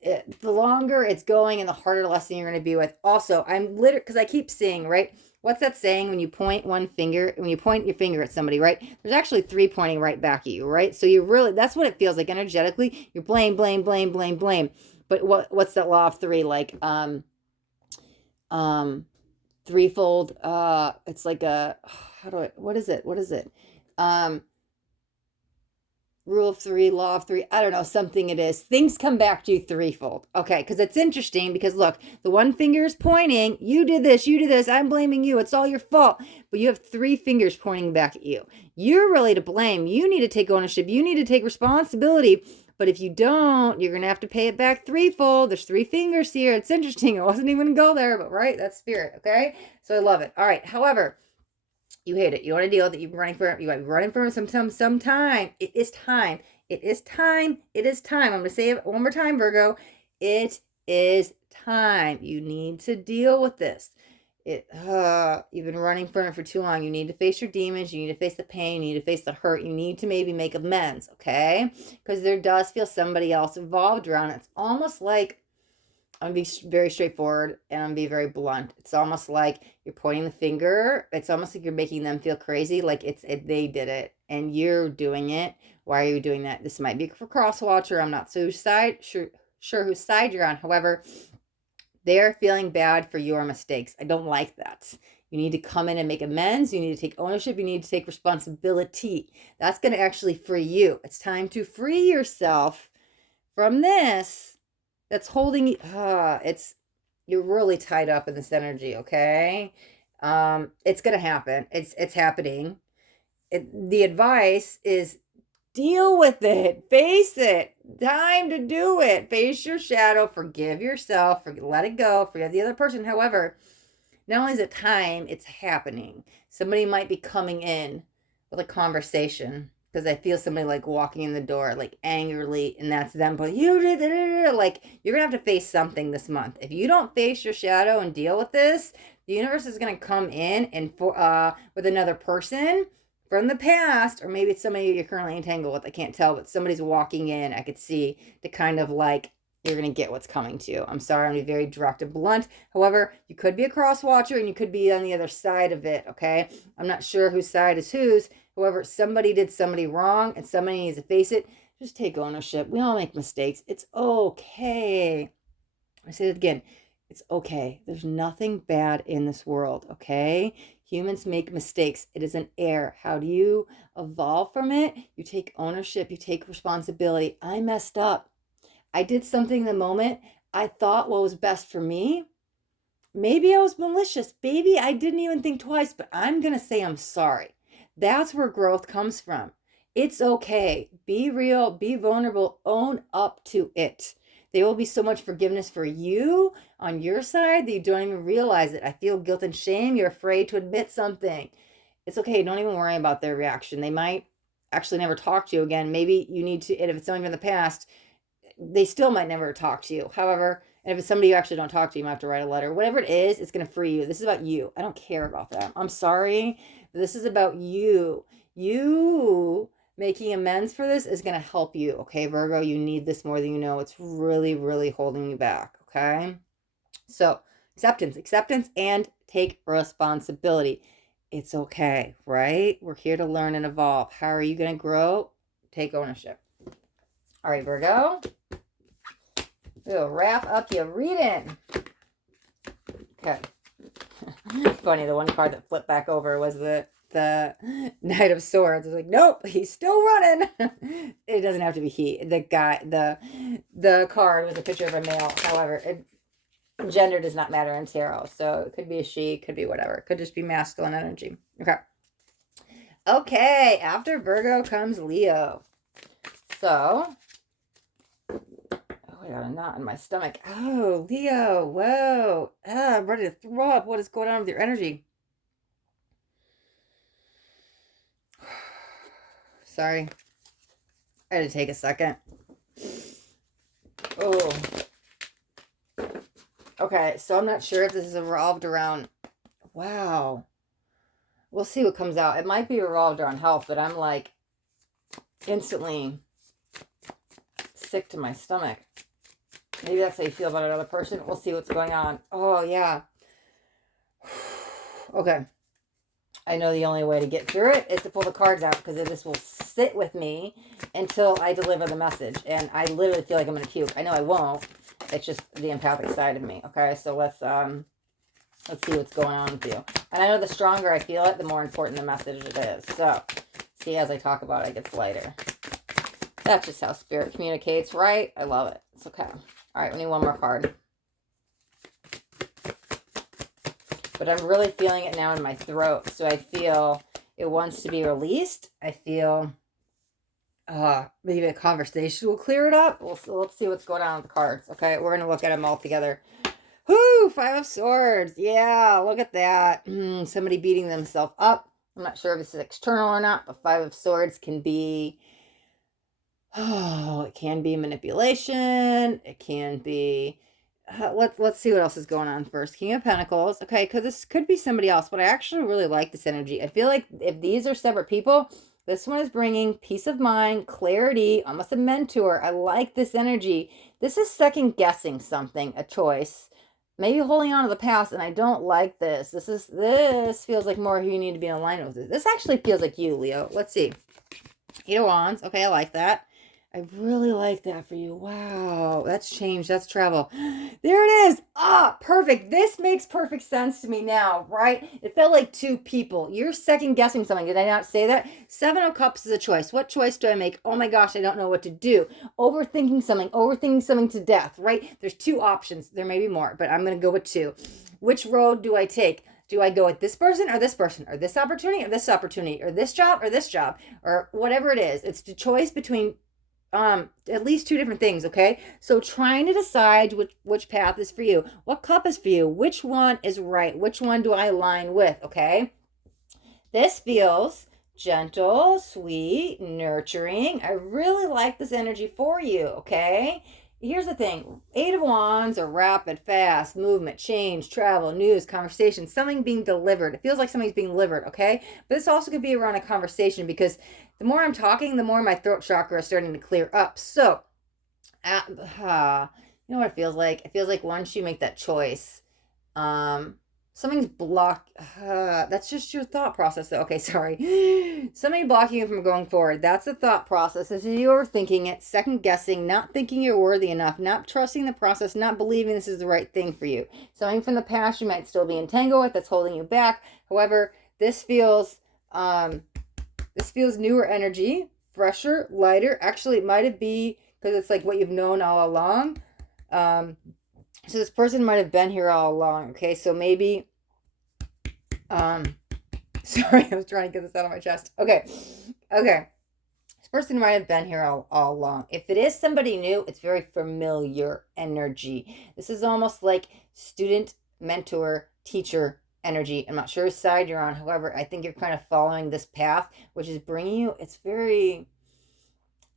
the longer it's going and the harder lesson you're going to be with. Also, I'm literally, because I keep seeing, right? What's that saying when you point your finger at somebody, right? There's actually 3 pointing right back at you, right? So that's what it feels like energetically. You're blame. But what's that law of 3? Like, threefold, it's like what is it? Rule of 3, law of 3, I don't know, something it is. Things come back to you threefold. Okay, because it's interesting because look, the one finger is pointing, you did this, I'm blaming you, it's all your fault. But you have 3 fingers pointing back at you. You're really to blame. You need to take ownership. You need to take responsibility But if you don't, you're going to have to pay it back threefold. There's 3 fingers here. It's interesting. I wasn't even going to go there, but right, that's spirit, okay? So I love it. All right, however, you hate it. You want to deal with it. You've been running for it. You might be running for some time. It is time. It is time. It is time. I'm going to say it one more time, Virgo. It is time. You need to deal with this. You've been running from it for too long. You need to face your demons. You need to face the pain. You need to face the hurt. You need to maybe make amends, okay? Because there does feel somebody else involved around it. It's almost like, I'm going to be very straightforward and I'm going to be very blunt. It's almost like you're pointing the finger. It's almost like you're making them feel crazy, like they did it and you're doing it. Why are you doing that? This might be for crosswatcher. I'm not so sure whose side you're on. However, they're feeling bad for your mistakes. I don't like that. You need to come in and make amends. You need to take ownership. You need to take responsibility. That's going to actually free you. It's time to free yourself from this. That's holding you. You're really tied up in this energy, okay? It's going to happen. It's happening. The advice is deal with it. Face it. Time to do it. Face your shadow. Forgive yourself. Let it go. Forgive the other person. However, not only is it time, it's happening. Somebody might be coming in with a conversation because I feel somebody like walking in the door like angrily, and that's them. But you did like you're gonna have to face something this month. If you don't face your shadow and deal with this, the universe is gonna come in and with another person from the past, or maybe it's somebody you're currently entangled with. I can't tell, but somebody's walking in. I could see the kind of like, you're going to get what's coming to you. I'm sorry, I'm going to be very direct and blunt. However, you could be a cross watcher and you could be on the other side of it, okay? I'm not sure whose side is whose. However, somebody did somebody wrong and somebody needs to face it. Just take ownership. We all make mistakes. It's okay. I say it again. It's okay. There's nothing bad in this world, okay? Humans make mistakes. It is an error. How do you evolve from it? You take ownership. You take responsibility. I messed up. I did something in the moment. I thought what was best for me. Maybe I was malicious. Maybe I didn't even think twice, but I'm going to say I'm sorry. That's where growth comes from. It's okay. Be real. Be vulnerable. Own up to it. There will be so much forgiveness for you on your side that you don't even realize it. I feel guilt and shame. You're afraid to admit something. It's okay. Don't even worry about their reaction. They might actually never talk to you again. Maybe you need to, and if it's something from the past, they still might never talk to you. However, and if it's somebody you actually don't talk to, you might have to write a letter. Whatever it is, it's going to free you. This is about you. I don't care about them. I'm sorry. This is about you. You making amends for this is going to help you. Okay, Virgo, you need this more than you know. It's really, really holding you back. Okay. So acceptance, and take responsibility. It's okay, right? We're here to learn and evolve. How are you going to grow? Take ownership. All right, Virgo. We'll wrap up your reading. Okay. Funny, the one card that flipped back over was the Knight of Swords. I was like, nope, he's still running. It doesn't have to be he. The guy, the card was a picture of a male. However, gender does not matter in tarot. So it could be a she, it could be whatever. It could just be masculine energy. Okay. Okay, after Virgo comes Leo. So, I got a knot in my stomach. Oh, Leo, whoa. I'm ready to throw up. What is going on with your energy? Sorry. I had to take a second. Oh. Okay, so I'm not sure if this is revolved around... Wow. We'll see what comes out. It might be revolved around health, but I'm like instantly sick to my stomach. Maybe that's how you feel about another person. We'll see what's going on. Oh, yeah. Okay. I know the only way to get through it is to pull the cards out because this will sit with me until I deliver the message. And I literally feel like I'm going to puke. I know I won't. It's just the empathic side of me. Okay, so let's see what's going on with you. And I know the stronger I feel it, the more important the message it is. So, see, as I talk about it, it gets lighter. That's just how spirit communicates, right? I love it. It's okay. All right, we need one more card. But I'm really feeling it now in my throat. So I feel it wants to be released. I feel maybe a conversation will clear it up. Let's see what's going on with the cards. Okay, we're gonna look at them all together. Whoo, Five of Swords. Yeah, look at that. Somebody beating themselves up. I'm not sure if this is external or not, but Five of Swords can be, it can be manipulation. It can be, let's see what else is going on first. King of Pentacles. Okay, because this could be somebody else, but I actually really like this energy. I feel like if these are separate people, this one is bringing peace of mind, clarity, almost a mentor. I like this energy. This is second guessing something, a choice. Maybe holding on to the past, and I don't like this. This feels like more who you need to be in alignment with. This actually feels like you, Leo. Let's see. Eight of Wands. Okay, I like that. I really like that for you. Wow, that's change. That's travel. There it is. Perfect. This makes perfect sense to me now, right? It felt like two people. You're second guessing something. Did I not say that? Seven of Cups is a choice. What choice do I make? Oh my gosh, I don't know what to do. Overthinking something to death, right? There's two options. There may be more, but I'm going to go with two. Which road do I take? Do I go with this person, or this opportunity, or this opportunity, or this job, or whatever it is? It's the choice between at least two different things. Okay, so trying to decide which path is for you, what cup is for you, which one is right, which one do I align with. Okay, this feels gentle, sweet, nurturing. I really like this energy for you. Okay, here's the thing. Eight of Wands are rapid, fast movement, change, travel, news, conversation, something being delivered. It feels like something's being delivered. Okay, but this also could be around a conversation, because the more I'm talking, the more my throat chakra is starting to clear up. So, you know what it feels like? It feels like once you make that choice, something's blocked. That's just your thought process, though. Okay, sorry. Something blocking you from going forward. That's the thought process. This is you overthinking it, second guessing, not thinking you're worthy enough, not trusting the process, not believing this is the right thing for you. Something from the past you might still be entangled with that's holding you back. However, this feels newer energy, fresher, lighter. Actually, it might be because it's like what you've known all along. So this person might have been here all along. Okay, so maybe, sorry, I was trying to get this out of my chest. Okay. This person might have been here all along. If it is somebody new, it's very familiar energy. This is almost like student, mentor, teacher energy. I'm not sure which side you're on. However, I think you're kind of following this path, which is bringing you, it's very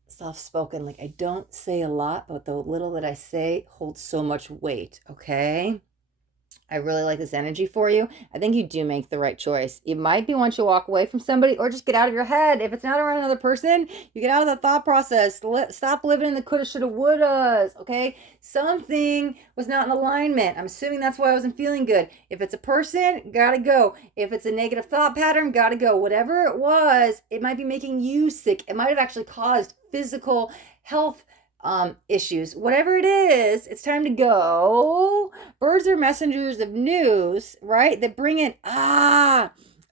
soft-spoken. Like, I don't say a lot, but the little that I say holds so much weight. Okay, I really like this energy for you. I think you do make the right choice. It might be once you walk away from somebody, or just get out of your head. If it's not around another person, you get out of the thought process. Stop living in the coulda, shoulda, wouldas. Okay, something was not in alignment. I'm assuming that's why I wasn't feeling good. If it's a person, gotta go. If it's a negative thought pattern, gotta go. Whatever it was, it might be making you sick. It might have actually caused physical health issues. Whatever it is, it's time to go. Birds are messengers of news, right? That bring in,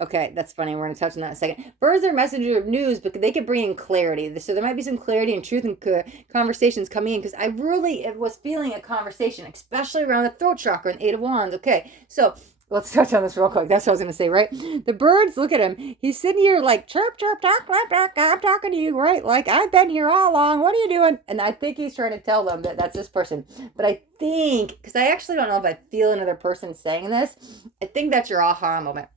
okay, that's funny. We're going to touch on that in a second. Birds are messengers of news, but they could bring in clarity. So there might be some clarity and truth and conversations coming in, because I really was feeling a conversation, especially around the throat chakra and Eight of Wands. Okay, so let's touch on this real quick. That's what I was going to say, right? The birds, look at him. He's sitting here like, chirp, chirp, talk, I'm talking to you, right? Like, I've been here all along. What are you doing? And I think he's trying to tell them that that's this person. But I think, because I actually don't know if I feel another person saying this, I think that's your aha moment.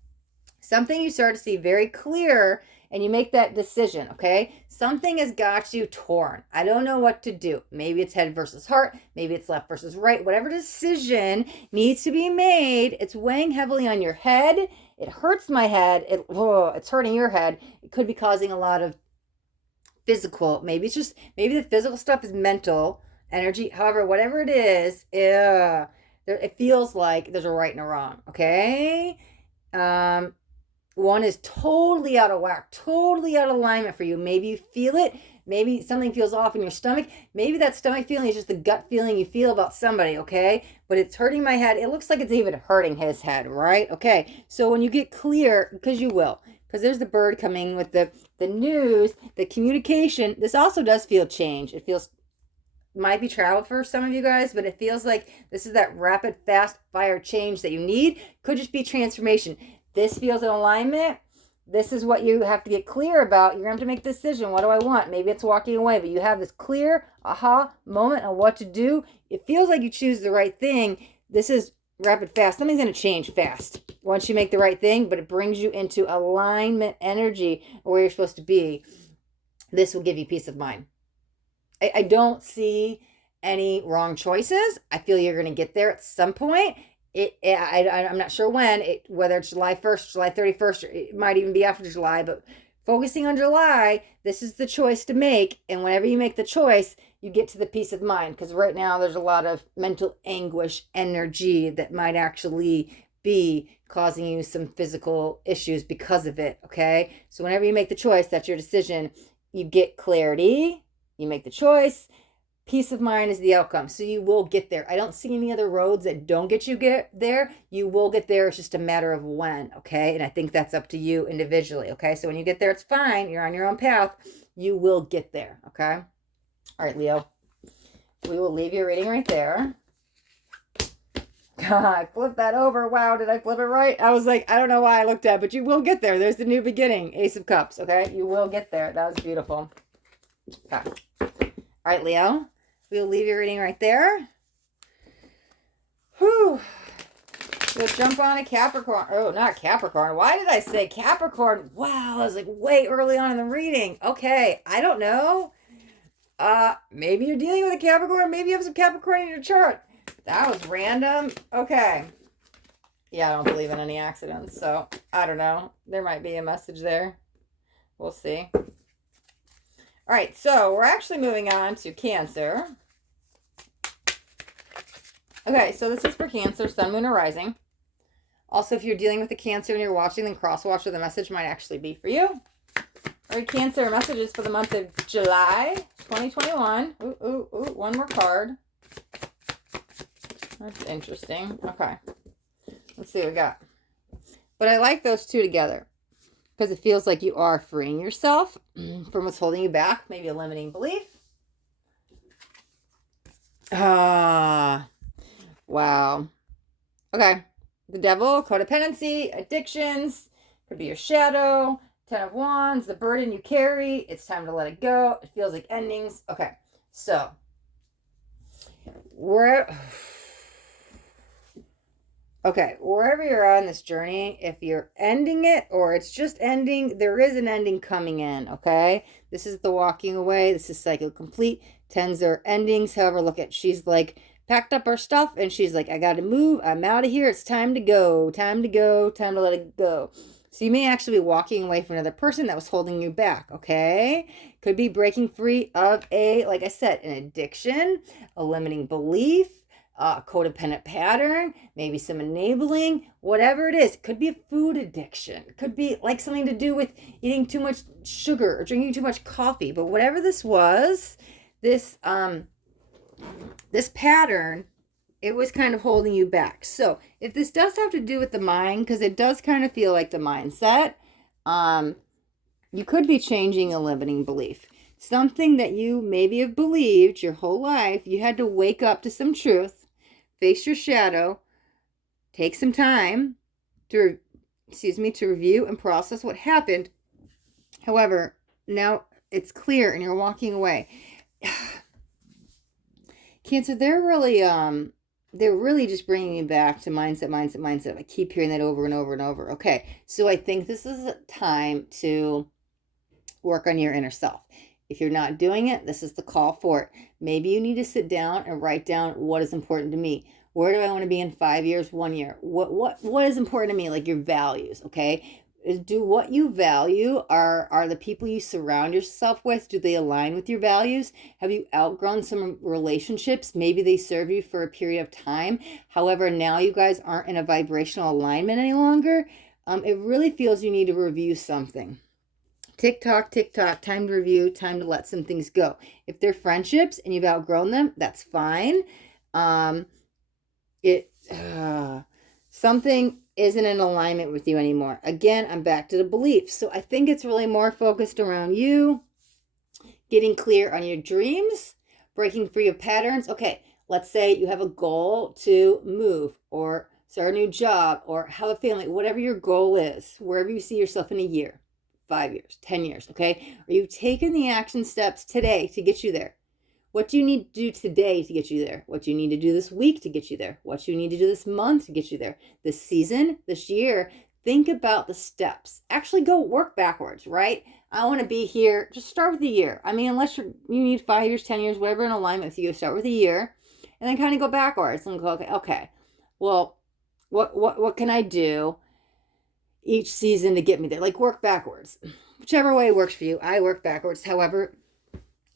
Something you start to see very clear, and you make that decision, okay? Something has got you torn. I don't know what to do. Maybe it's head versus heart. Maybe it's left versus right. Whatever decision needs to be made, it's weighing heavily on your head. It hurts my head. It's hurting your head. It could be causing a lot of physical. Maybe the physical stuff is mental energy. However, whatever it is, it feels like there's a right and a wrong, okay? One is totally out of whack, totally out of alignment for you. Maybe you feel it. Maybe something feels off in your stomach. Maybe that stomach feeling is just the gut feeling you feel about somebody, okay? But it's hurting my head. It looks like it's even hurting his head, right? Okay, so when you get clear, because you will, because there's the bird coming with the news, the communication. This also does feel change. It feels, might be travel for some of you guys, but it feels like this is that rapid, fast fire change that you need. Could just be transformation. This feels in alignment. this is what you have to get clear about. You're going to have to make a decision. What do I want? Maybe it's walking away, but you have this clear aha moment on what to do. It feels like you choose the right thing. This is rapid fast. Something's going to change fast once you make the right thing, but it brings you into alignment energy where you're supposed to be. This will give you peace of mind. I don't see any wrong choices. I feel you're going to get there at some point. I'm not sure when, whether it's July 1st, July 31st, or it might even be after July, but focusing on July, this is the choice to make. And whenever you make the choice, you get to the peace of mind. Because right now there's a lot of mental anguish energy that might actually be causing you some physical issues because of it. Okay. So whenever you make the choice, that's your decision. You get clarity, you make the choice. Peace of mind is the outcome. So you will get there. I don't see any other roads that don't get there. You will get there. It's just a matter of when, okay? And I think that's up to you individually, okay? So when you get there, it's fine. You're on your own path. You will get there, okay? All right, Leo. We will leave your reading right there. God, I flipped that over. Wow, did I flip it right? I was like, I don't know why I looked at it, but you will get there. There's the new beginning. Ace of Cups, okay? You will get there. That was beautiful. Okay. All right, Leo. We'll leave your reading right there. Whew. We'll jump on a Capricorn. Oh, not Capricorn. Why did I say Capricorn? Wow, I was like way early on in the reading. Okay, I don't know. Maybe you're dealing with a Capricorn. Maybe you have some Capricorn in your chart. That was random. Okay. Yeah, I don't believe in any accidents, so I don't know. There might be a message there. We'll see. All right, so we're actually moving on to Cancer. Okay, so this is for Cancer, Sun, Moon, or Rising. Also, if you're dealing with a Cancer and you're watching, then cross-watch, or the message might actually be for you. All right, Cancer, messages for the month of July 2021. Ooh, one more card. That's interesting. Okay, let's see what we got. But I like those two together because it feels like you are freeing yourself from what's holding you back, maybe a limiting belief. Wow. Okay. The Devil, codependency, addictions, could be your shadow, 10 of Wands, the burden you carry. It's time to let it go. It feels like endings. Okay. So, wherever you're on this journey, if you're ending it or it's just ending, there is an ending coming in, okay? This is the walking away. This is cycle complete. Tens are endings. However, look at, she's like, packed up her stuff and she's like, I got to move. I'm out of here. It's time to go. Time to go. Time to let it go. So you may actually be walking away from another person that was holding you back, okay? Could be breaking free of like I said, an addiction, a limiting belief, a codependent pattern, maybe some enabling, whatever it is. It could be a food addiction. It could be like something to do with eating too much sugar or drinking too much coffee. But whatever this was, this pattern, it was kind of holding you back. So if this does have to do with the mind, because it does kind of feel like the mindset, you could be changing a limiting belief. Something that you maybe have believed your whole life. You had to wake up to some truth, face your shadow, take some time to review and process what happened. However, now it's clear and you're walking away. Cancer, they're really just bringing you back to mindset. I keep hearing that over and over and over. Okay, so I think this is a time to work on your inner self. If you're not doing it, this is the call for it. Maybe you need to sit down and write down what is important to me. Where do I want to be in 5 years, 1 year? What is important to me? Like your values, okay? Do what you value, are the people you surround yourself with, do they align with your values? Have you outgrown some relationships? Maybe they serve you for a period of time. However, now you guys aren't in a vibrational alignment any longer. It really feels you need to review something. Tick tock, time to review, time to let some things go. If they're friendships and you've outgrown them, that's fine. Something isn't in alignment with you anymore. Again, I'm back to the beliefs. So I think it's really more focused around you getting clear on your dreams, breaking free of patterns. Okay, let's say you have a goal to move or start a new job, or have a family, whatever your goal is, wherever you see yourself in a year, 5 years, 10 years, okay? Are you taking the action steps today to get you there? What do you need to do today to get you there? What do you need to do this week to get you there? What do you need to do this month to get you there? This season, this year, think about the steps. Actually go work backwards, right? I want to be here. Just start with a year. I mean, unless you need 5 years, 10 years, whatever in alignment with you, start with a year and then kind of go backwards and go, okay, well, what can I do each season to get me there? Like work backwards. Whichever way works for you. I work backwards. However,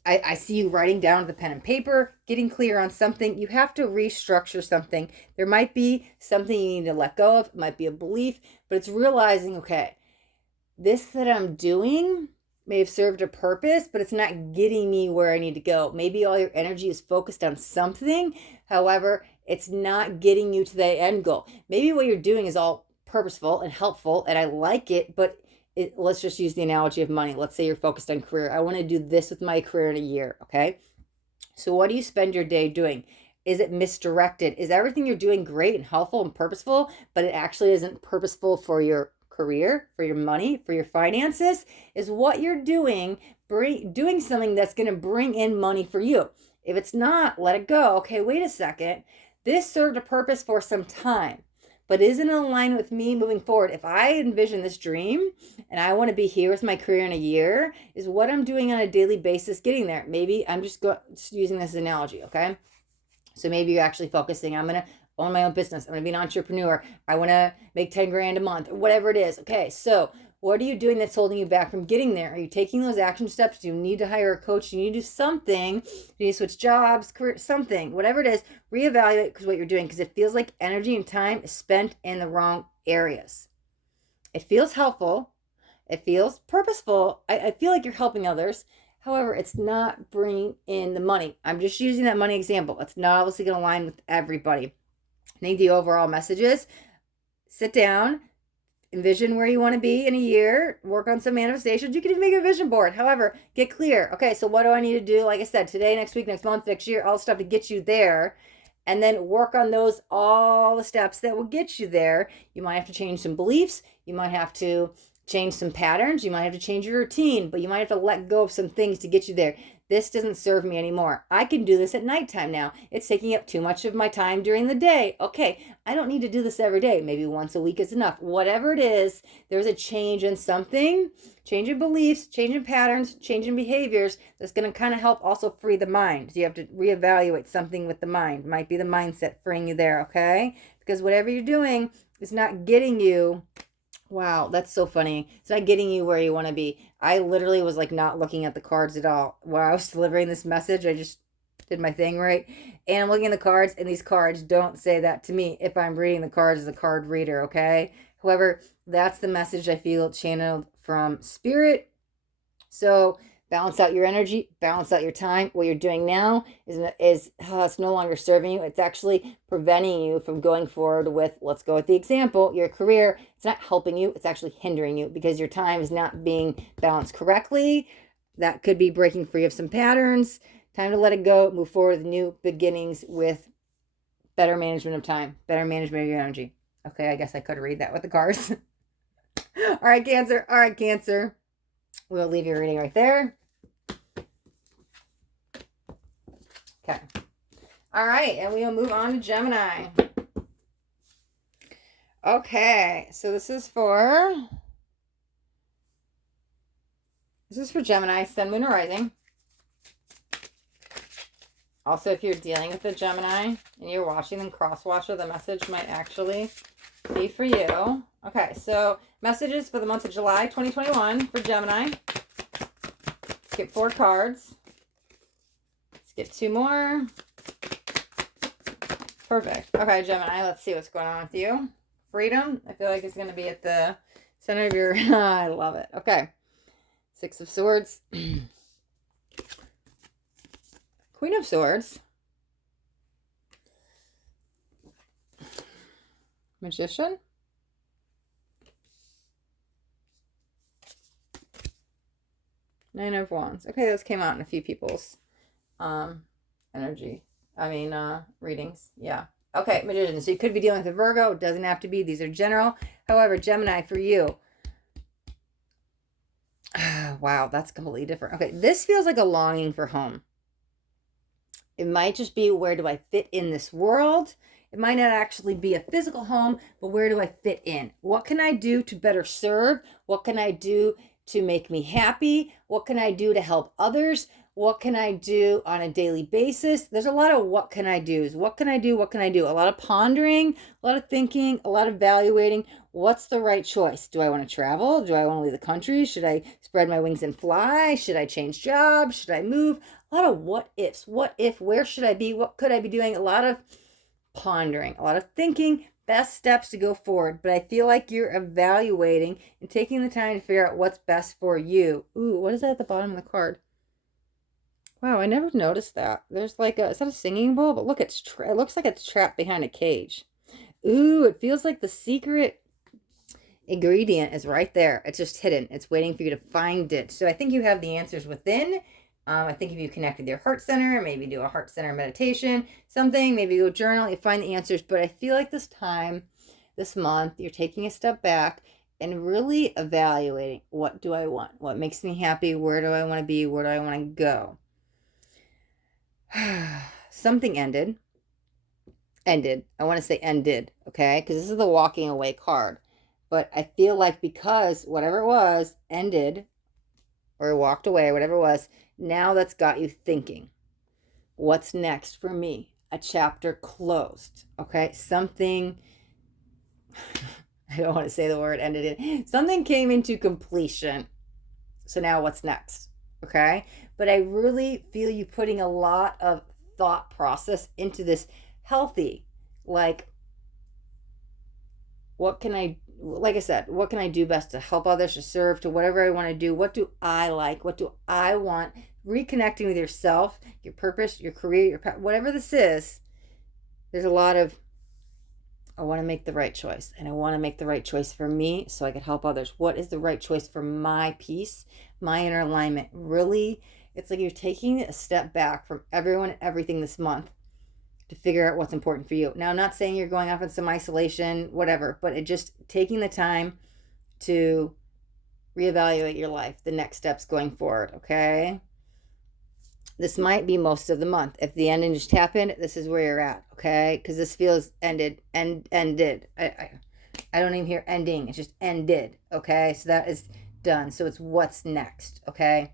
I see you writing down the pen and paper, getting clear on something. You have to restructure something. There might be something you need to let go of. It might be a belief, but it's realizing, okay, this that I'm doing may have served a purpose, but it's not getting me where I need to go. Maybe all your energy is focused on something. However, it's not getting you to that end goal. Maybe what you're doing is all purposeful and helpful, and I like it, but let's just use the analogy of money. Let's say you're focused on career. I want to do this with my career in a year, okay? So what do you spend your day doing? Is it misdirected? Is everything you're doing great and helpful and purposeful, but it actually isn't purposeful for your career, for your money, for your finances? Is what you're doing doing something that's going to bring in money for you? If it's not, let it go. Okay, wait a second. This served a purpose for some time, but isn't in alignment with me moving forward. If I envision this dream and I want to be here with my career in a year, is what I'm doing on a daily basis getting there? Maybe I'm just using this analogy, okay? So maybe you're actually focusing, I'm going to own my own business. I'm going to be an entrepreneur. I want to make 10 grand a month, or whatever it is. Okay, so what are you doing that's holding you back from getting there? Are you taking those action steps? Do you need to hire a coach? Do you need to do something? Do you need to switch jobs, career, something, whatever it is, reevaluate because what you're doing, because it feels like energy and time is spent in the wrong areas. It feels helpful. It feels purposeful. I feel like you're helping others. However, it's not bringing in the money. I'm just using that money example. It's not obviously going to align with everybody. I think the overall message is sit down, envision where you want to be in a year, work on some manifestations. You can even make a vision board. However, get clear. Okay, so what do I need to do? Like I said, today, next week, next month, next year, all stuff to get you there. And then work on those, all the steps that will get you there. You might have to change some beliefs. You might have to change some patterns. You might have to change your routine, but you might have to let go of some things to get you there. This doesn't serve me anymore. I can do this at nighttime now. It's taking up too much of my time during the day. Okay, I don't need to do this every day. Maybe once a week is enough. Whatever it is, there's a change in something, change in beliefs, change in patterns, change in behaviors that's going to kind of help also free the mind. So you have to reevaluate something with the mind. Might be the mindset freeing you there, okay? Because whatever you're doing is not getting you. Wow, that's so funny. It's not getting you where you want to be. I literally was like not looking at the cards at all. While I was delivering this message, I just did my thing right. And I'm looking at the cards, and these cards don't say that to me if I'm reading the cards as a card reader, okay? However, that's the message I feel channeled from Spirit. So balance out your energy, balance out your time. What you're doing now is it's no longer serving you. It's actually preventing you from going forward with, let's go with the example, your career. It's not helping you. It's actually hindering you because your time is not being balanced correctly. That could be breaking free of some patterns. Time to let it go, move forward with new beginnings with better management of time, better management of your energy. Okay, I guess I could read that with the cards. All right, Cancer. All right, Cancer. We'll leave your reading right there. Okay. All right, and we'll move on to Gemini. Okay, so this is for Gemini, Sun, Moon, or Rising. Also, if you're dealing with a Gemini and you're watching them cross-watch, the message might actually be for you. Okay, so messages for the month of July 2021 for Gemini. Let's get 4 cards. Let's get 2 more. Perfect. Okay, Gemini, let's see what's going on with you. Freedom. I feel like it's going to be at the center of your... I love it. Okay. 6 of Swords. Queen of Swords. Magician. Nine of Wands. Okay, those came out in a few people's energy. Readings. Yeah. Okay, Magician. So you could be dealing with a Virgo. It doesn't have to be. These are general. However, Gemini, for you, wow, that's completely different. Okay, this feels like a longing for home. It might just be, where do I fit in this world? It might not actually be a physical home, but where do I fit in? What can I do to better serve? What can I do to make me happy? What can I do to help others? What can I do on a daily basis? There's a lot of what can I do's. What can I do? What can I do? A lot of pondering, a lot of thinking, a lot of evaluating. What's the right choice? Do I want to travel? Do I want to leave the country? Should I spread my wings and fly? Should I change jobs? Should I move? A lot of what ifs. What if? Where should I be? What could I be doing? A lot of pondering, a lot of thinking, best steps to go forward. But I feel like you're evaluating and taking the time to figure out what's best for you. Ooh, what is that at the bottom of the card? Wow, I never noticed that. There's like a, is that a singing bowl? But look, it looks like it's trapped behind a cage. Ooh, it feels like the secret ingredient is right there. It's just hidden. It's waiting for you to find it. So I think you have the answers within. I think if you connect with your heart center, maybe do a heart center meditation, something, maybe go journal, you find the answers. But I feel like this time, this month, you're taking a step back and really evaluating, what do I want? What makes me happy? Where do I want to be? Where do I want to go? Something ended. I want to say ended, okay? Because this is the walking away card. But I feel like because whatever it was ended or walked away or whatever it was, now that's got you thinking. What's next for me? A chapter closed, okay? Something, I don't want to say the word ended in. Something came into completion. So now what's next, okay? But I really feel you putting a lot of thought process into this healthy, like, what can I, like I said, what can I do best to help others, to serve, to whatever I want to do? What do I like? What do I want? Reconnecting with yourself, your purpose, your career, your whatever this is. There's a lot of, I want to make the right choice, and I want to make the right choice for me so I can help others. What is the right choice for my peace, my inner alignment? Really, it's like you're taking a step back from everyone and everything this month to figure out what's important for you. Now, I'm not saying you're going off in some isolation, whatever, but it just taking the time to reevaluate your life, the next steps going forward, okay? This might be most of the month. If the ending just happened, this is where you're at, okay? Because this feels ended. I don't even hear ending. It's just ended, okay? So that is done. So it's what's next, okay?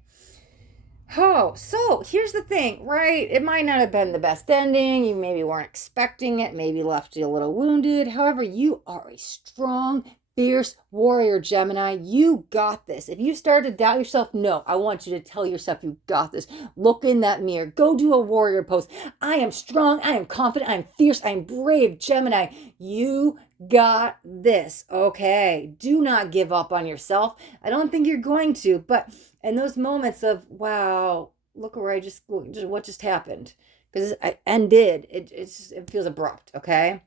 Oh, so here's the thing, right? It might not have been the best ending. You maybe weren't expecting it, maybe left you a little wounded. However, you are a strong, fierce warrior, Gemini. You got this. If you start to doubt yourself, no, I want you to tell yourself you got this. Look in that mirror. Go do a warrior pose. I am strong. I am confident. I am fierce. I am brave, Gemini. You got this, okay? Do not give up on yourself. I don't think you're going to, but in those moments of, wow, look where what just happened, because I ended, it feels abrupt, okay?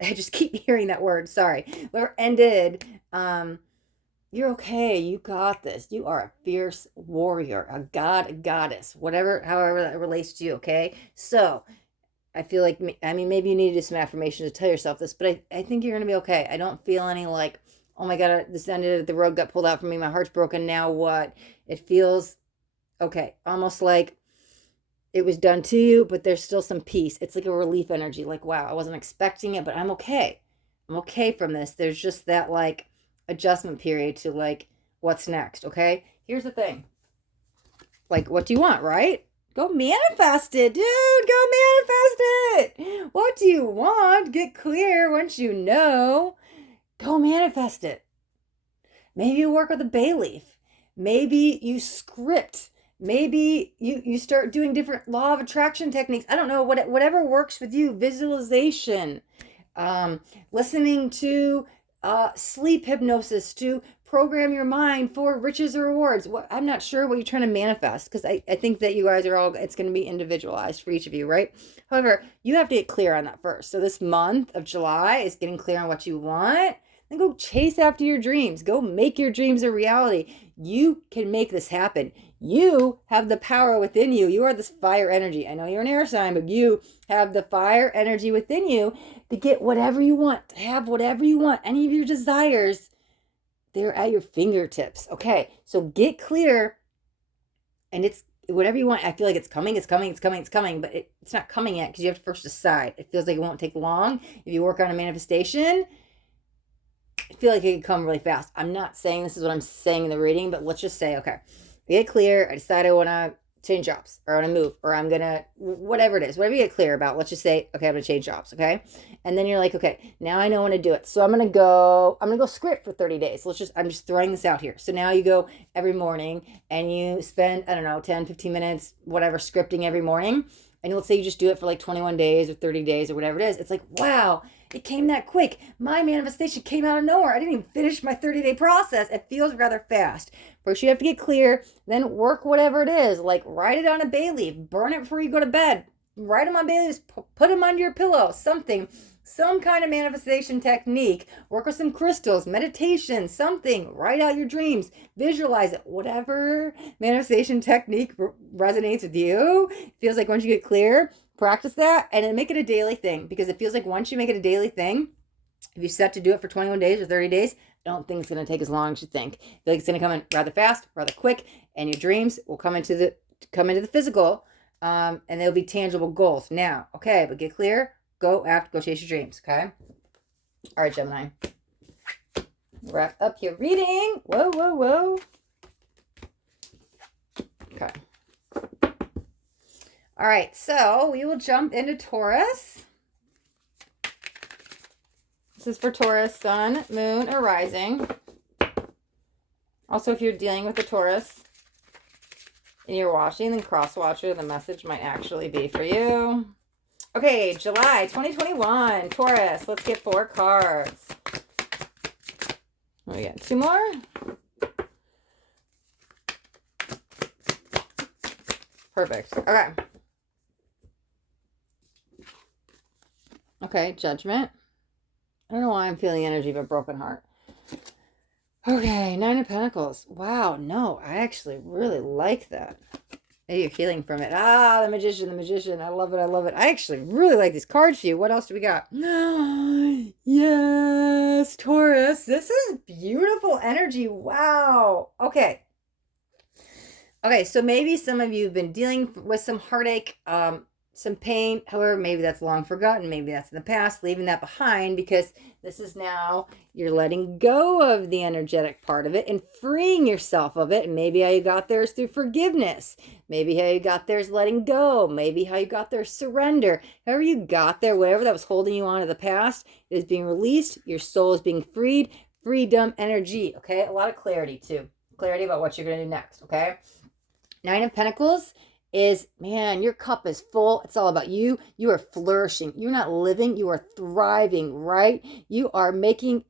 I just keep hearing that word, sorry. Whatever ended, you're okay. You got this. You are a fierce warrior, a god, a goddess, whatever, however that relates to you, okay? So I feel like, I mean, maybe you need to do some affirmations to tell yourself this, but I think you're going to be okay. I don't feel any like, oh my God, this ended, the rug got pulled out from me, my heart's broken, now what? It feels okay, almost like it was done to you, but there's still some peace. It's like a relief energy, like, wow, I wasn't expecting it, but I'm okay. I'm okay from this. There's just that like adjustment period to like, what's next, okay? Here's the thing. Like, what do you want, right? Go manifest it, dude. Go manifest it. What do you want? Get clear once you know. Go manifest it. Maybe you work with a bay leaf. Maybe you script. Maybe you start doing different law of attraction techniques. I don't know, whatever works with you. Visualization, listening to sleep hypnosis to program your mind for riches or rewards. I'm not sure what you're trying to manifest, because I think that you guys are all, it's going to be individualized for each of you, right? However, you have to get clear on that first. So this month of July is getting clear on what you want. then go chase after your dreams. Go make your dreams a reality. You can make this happen. You have the power within you. You are this fire energy. I know you're an air sign, but you have the fire energy within you to get whatever you want, to have whatever you want, any of your desires. They're at your fingertips. Okay, so get clear, and it's whatever you want. I feel like it's coming, but it's not coming yet because you have to first decide. It feels like it won't take long. If you work on a manifestation, I feel like it can come really fast. I'm not saying this is what I'm saying in the reading, but let's just say, okay, get clear. I decide I want to change jobs, or I want to move, or I'm going to, whatever it is, whatever you get clear about, let's just say, okay, I'm going to change jobs. Okay. And then you're like, okay, now I know I want to do it. So I'm going to go script for 30 days. I'm just throwing this out here. So now you go every morning and you spend, I don't know, 10, 15 minutes, whatever, scripting every morning. And let's say you just do it for like 21 days or 30 days or whatever it is. It's like, wow, it came that quick. My manifestation came out of nowhere. I didn't even finish my 30-day process. It feels rather fast. First, you have to get clear, then work whatever it is. Like write it on a bay leaf, burn it before you go to bed. Write them on bay leaves, put them under your pillow, something. Some kind of manifestation technique. Work with some crystals, meditation, something. Write out your dreams. Visualize it. Whatever manifestation technique resonates with you. Feels like once you get clear, practice that and then make it a daily thing, because it feels like once you make it a daily thing, if you set to do it for 21 days or 30 days, I don't think it's going to take as long as you think. I feel like it's going to come in rather fast, rather quick, and your dreams will come into the physical, and they'll be tangible goals. Now, okay, but get clear. Go chase your dreams, okay? All right, Gemini. Wrap up your reading. Whoa, whoa, whoa. Okay. All right, so we will jump into Taurus. This is for Taurus, sun, moon, or rising. Also, if you're dealing with a Taurus and you're watching, then cross-watcher, the message might actually be for you. Okay, July 2021, Taurus. Let's get 4 cards. We got 2 more. Perfect. Okay. Okay, Judgment. I don't know why I'm feeling energy of a broken heart. Okay, 9 of Pentacles. Wow, no, I actually really like that. Maybe you're healing from it. Ah, the magician. I love it. I actually really like these cards for you. What else do we got? Yes, Taurus. This is beautiful energy. Wow. Okay, so maybe some of you have been dealing with some heartache, some pain. However, maybe that's long forgotten. Maybe that's in the past, leaving that behind, because this is now you're letting go of the energetic part of it and freeing yourself of it. And maybe how you got there is through forgiveness. Maybe how you got there is letting go. Maybe how you got there is surrender. However you got there, whatever that was holding you on to the past is being released. Your soul is being freed. Freedom energy. Okay, a lot of clarity too. Clarity about what you're going to do next. Okay, 9 of Pentacles is, man, your cup is full. It's all about you. You are flourishing. You're not living. You are thriving, right? You are making...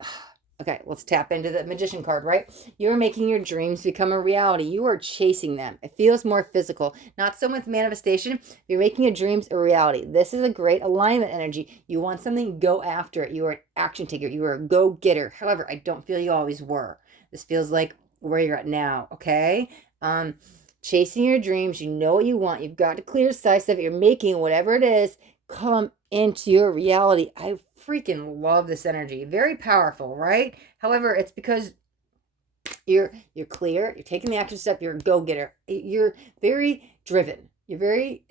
Okay, let's tap into the Magician card, right? You are making your dreams become a reality. You are chasing them. It feels more physical. Not so much manifestation. You're making your dreams a reality. This is a great alignment energy. You want something, go after it. You are an action taker. You are a go-getter. However, I don't feel you always were. This feels like where you're at now, okay? Chasing your dreams, you know what you want. You've got to clear the side stuff. You're making whatever it is come into your reality. I freaking love this energy. Very powerful, right? However, it's because you're clear. You're taking the action step. You're a go-getter. You're very driven.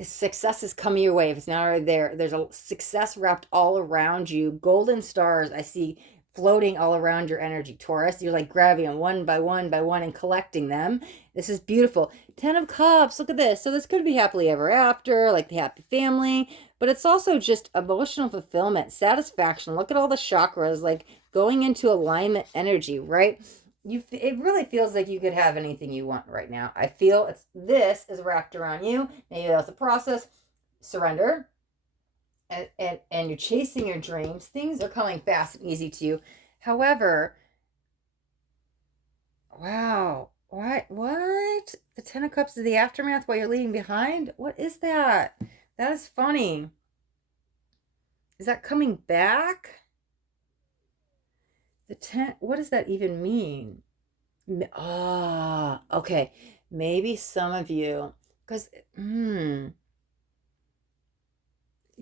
Success is coming your way. If it's not already there, there's a success wrapped all around you. Golden stars I see floating all around your energy, Taurus. You're like grabbing them one by one and collecting them. This is beautiful. 10 of Cups. Look at this. So this could be happily ever after, like the happy family, but it's also just emotional fulfillment, satisfaction. Look at all the chakras, like going into alignment energy, right? It really feels like you could have anything you want right now. I feel this is wrapped around you. Maybe that's a process. Surrender. And you're chasing your dreams. Things are coming fast and easy to you. However, wow, what? The 10 of Cups is the aftermath while you're leaving behind? What is that? That is funny. Is that coming back? The 10, what does that even mean? Okay. Maybe some of you, because,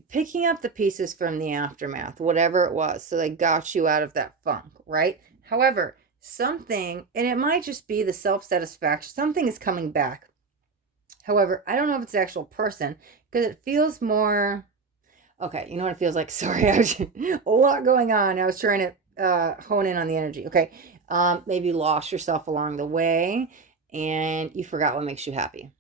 picking up the pieces from the aftermath, whatever it was. So they got you out of that funk, right? However, something, and it might just be the self satisfaction, something is coming back. However, I don't know if it's the actual person because it feels more. Okay, you know what it feels like? Sorry, I was a lot going on. I was trying to hone in on the energy. Okay, maybe you lost yourself along the way and you forgot what makes you happy.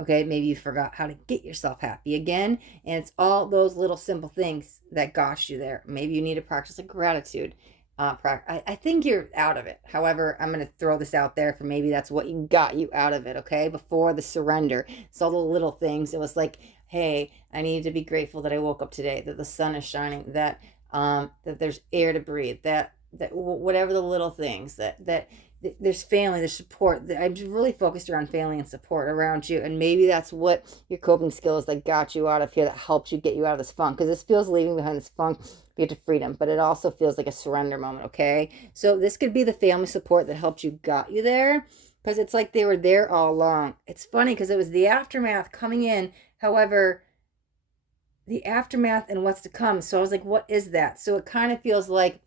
Okay, maybe you forgot how to get yourself happy again. And it's all those little simple things that got you there. Maybe you need to practice a gratitude. I think you're out of it. However, I'm going to throw this out there for maybe that's what you got you out of it, okay? Before the surrender. It's all the little things. It was like, hey, I need to be grateful that I woke up today, that the sun is shining, that there's air to breathe, that whatever the little things that there's family, there's support. I'm really focused around family and support around you, and maybe that's what your coping skills that got you out of here, that helped you get you out of this funk, because this feels leaving behind this funk to get to freedom, but it also feels like a surrender moment. Okay, so this could be the family support that helped you got you there, because it's like they were there all along. It's funny because it was the aftermath coming in. However, the aftermath and what's to come. So I was like, what is that? So it kind of feels like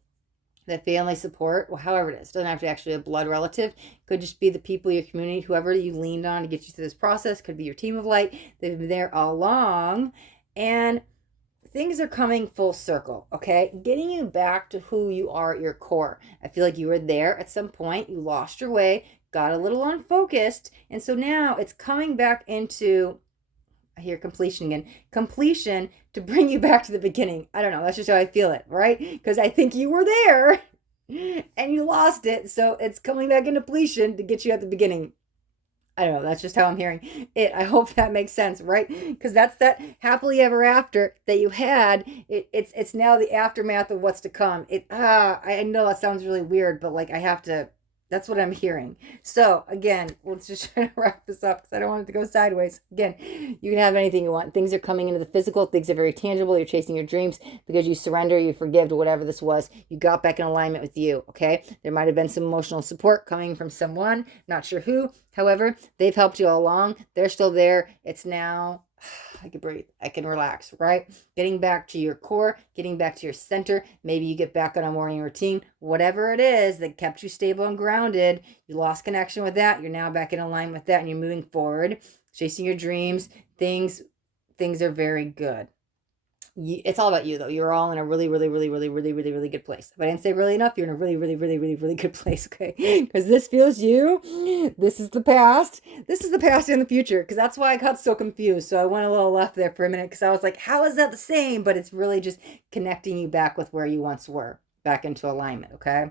the family support, well, however it is, doesn't have to actually be a blood relative. Could just be the people, your community, whoever you leaned on to get you through this process. Could be your team of light. They've been there all along, and things are coming full circle. Okay, getting you back to who you are at your core. I feel like you were there at some point. You lost your way, got a little unfocused, and so now it's coming back into, I hear completion again. Completion to bring you back to the beginning. I don't know. That's just how I feel it, right? Because I think you were there and you lost it. So it's coming back in depletion to get you at the beginning. I don't know. That's just how I'm hearing it. I hope that makes sense, right? Because that's that happily ever after that you had. It's now the aftermath of what's to come. I know that sounds really weird, but like I have to. That's what I'm hearing. So again, let's just try to wrap this up because I don't want it to go sideways. Again, you can have anything you want. Things are coming into the physical. Things are very tangible. You're chasing your dreams because you surrender, you forgive to whatever this was. You got back in alignment with you, okay? There might have been some emotional support coming from someone, not sure who. However, they've helped you all along. They're still there. It's now I can breathe. I can relax, right? Getting back to your core, getting back to your center. Maybe you get back on a morning routine, whatever it is that kept you stable and grounded. You lost connection with that. You're now back in alignment with that and you're moving forward, chasing your dreams. Things are very good. It's all about you though. You're all in a really, really, really, really, really, really, really good place. If I didn't say really enough, you're in a really, really, really, really, really good place. Okay, because this feels you. This is the past. This is the past and the future. Because that's why I got so confused. So I went a little left there for a minute because I was like, how is that the same? But it's really just connecting you back with where you once were, back into alignment. Okay.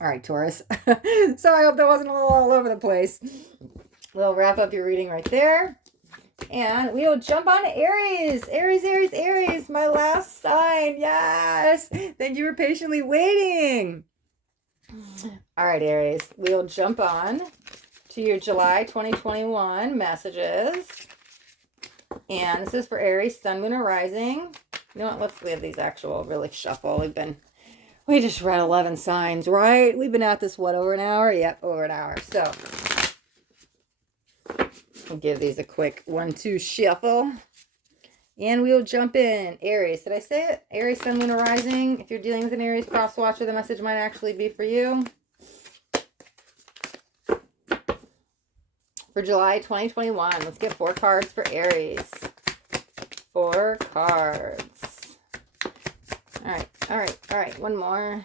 All right, Taurus. Sorry, I hope that wasn't a little all over the place. We'll wrap up your reading right there. And we will jump on to Aries. Aries, my last sign. Yes. Thank you for patiently waiting. All right, Aries, we'll jump on to your July 2021 messages. And this is for Aries, Sun, Moon, or Rising. You know what? Let's leave these actual really shuffle. We just read 11 signs, right? We've been at this, what, over an hour? Yep, over an hour. So we'll give these a quick 1-2 shuffle. And we'll jump in. Aries. Did I say it? Aries, Sun, Moon, or Rising. If you're dealing with an Aries cross watcher, the message might actually be for you. For July 2021, let's get 4 cards for Aries. 4 cards. All right. One more,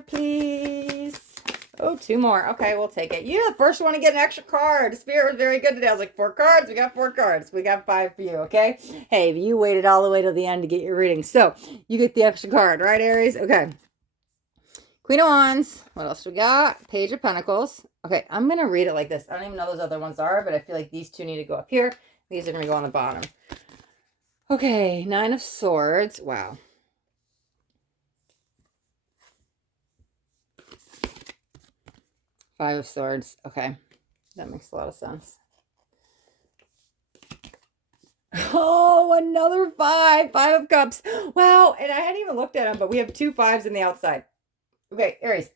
please. Oh, 2 more. Okay, we'll take it. You're the first one to get an extra card. Spirit was very good today. I was like, 4 cards? We got 4 cards. We got 5 for you, okay? Hey, you waited all the way to the end to get your reading. So, you get the extra card, right, Aries? Okay. Queen of Wands. What else we got? Page of Pentacles. Okay, I'm going to read it like this. I don't even know those other ones are, but I feel like these 2 need to go up here. These are going to go on the bottom. Okay, 9 of Swords. Wow. Five of Swords. Okay. That makes a lot of sense. Oh, another 5. 5 of Cups. Wow. And I hadn't even looked at them, but we have 2 5s in the outside. Okay, Aries,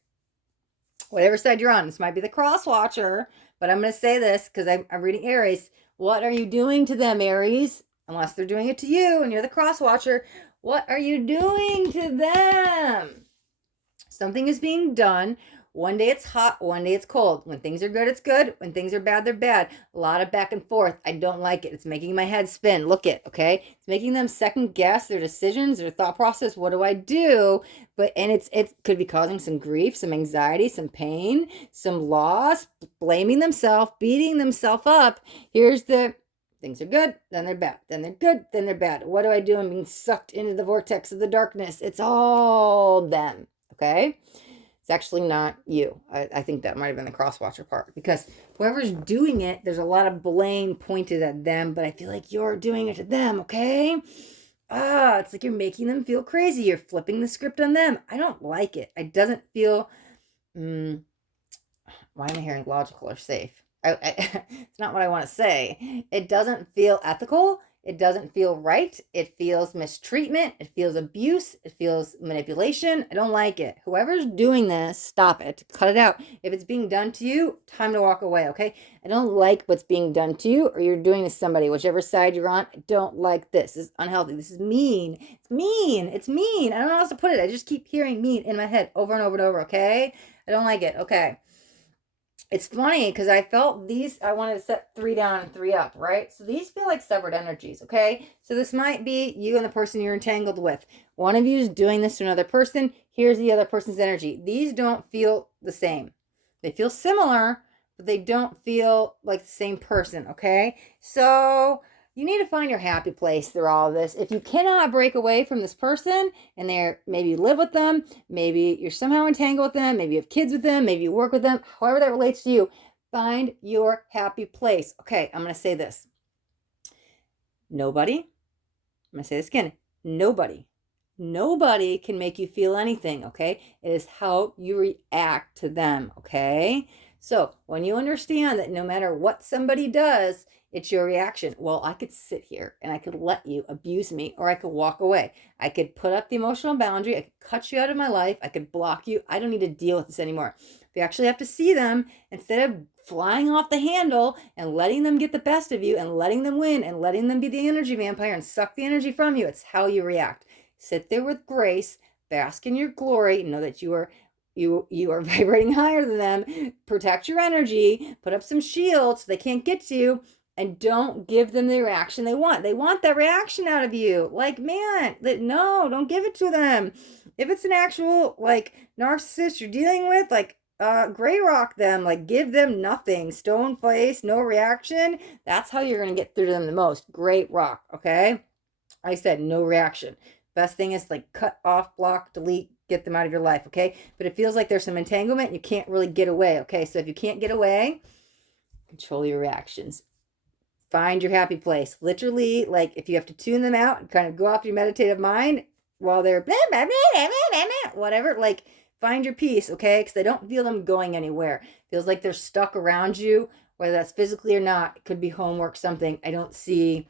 whatever side you're on, this might be the cross watcher, but I'm going to say this because I'm reading Aries. What are you doing to them, Aries? Unless they're doing it to you and you're the cross watcher. What are you doing to them? Something is being done. One day it's hot, one day it's cold. When things are good, it's good. When things are bad, they're bad. A lot of back and forth. I don't like it. It's making my head spin. Look it, okay? It's making them second guess their decisions, their thought process. What do I do? And it could be causing some grief, some anxiety, some pain, some loss, blaming themselves, beating themselves up. Here's the things are good, then they're bad. Then they're good, then they're bad. What do I do? I'm being sucked into the vortex of the darkness. It's all them. Okay? It's actually not you. I think that might have been the crosswatcher part because whoever's doing it, there's a lot of blame pointed at them, but I feel like you're doing it to them, okay? It's like you're making them feel crazy. You're flipping the script on them. I don't like it. It doesn't feel, why am I hearing logical or safe? It's not what I want to say. It doesn't feel ethical. It doesn't feel right. It feels mistreatment. It feels abuse. It feels manipulation. I don't like it. Whoever's doing this, stop it. Cut it out. If it's being done to you, time to walk away, okay? I don't like what's being done to you or you're doing to somebody, whichever side you're on. I don't like this. This is unhealthy. This is mean. It's mean. It's mean. I don't know how else to put it. I just keep hearing mean in my head over and over and over, okay? I don't like it. Okay. It's funny because I felt these, I wanted to set 3 down and 3 up, right? So these feel like separate energies, okay? So this might be you and the person you're entangled with. One of you is doing this to another person. Here's the other person's energy. These don't feel the same. They feel similar, but they don't feel like the same person, okay? So you need to find your happy place through all of this. If you cannot break away from this person and maybe you live with them, maybe you're somehow entangled with them, maybe you have kids with them, maybe you work with them, however that relates to you, find your happy place. Okay, I'm going to say this. Nobody, I'm going to say this again, nobody can make you feel anything, okay? It is how you react to them, okay? So when you understand that no matter what somebody does, it's your reaction. Well, I could sit here and I could let you abuse me or I could walk away. I could put up the emotional boundary. I could cut you out of my life. I could block you. I don't need to deal with this anymore. If you actually have to see them, instead of flying off the handle and letting them get the best of you and letting them win and letting them be the energy vampire and suck the energy from you, it's how you react. Sit there with grace, bask in your glory, know that you are vibrating higher than them. Protect your energy, put up some shields so they can't get to you. And don't give them the reaction they want. They want that reaction out of you. Like, man, no, don't give it to them. If it's an actual, like, narcissist you're dealing with, like, gray rock them. Like, give them nothing. Stone face, no reaction. That's how you're going to get through to them the most. Great rock, okay? I said no reaction. Best thing is, like, cut off, block, delete, get them out of your life, okay? But it feels like there's some entanglement and you can't really get away, okay? So if you can't get away, control your reactions. Find your happy place. Literally, like if you have to tune them out and kind of go off your meditative mind while they're blah, blah, blah, blah, blah, whatever, like find your peace, okay? Because I don't feel them going anywhere. Feels like they're stuck around you, whether that's physically or not. It could be homework, something. I see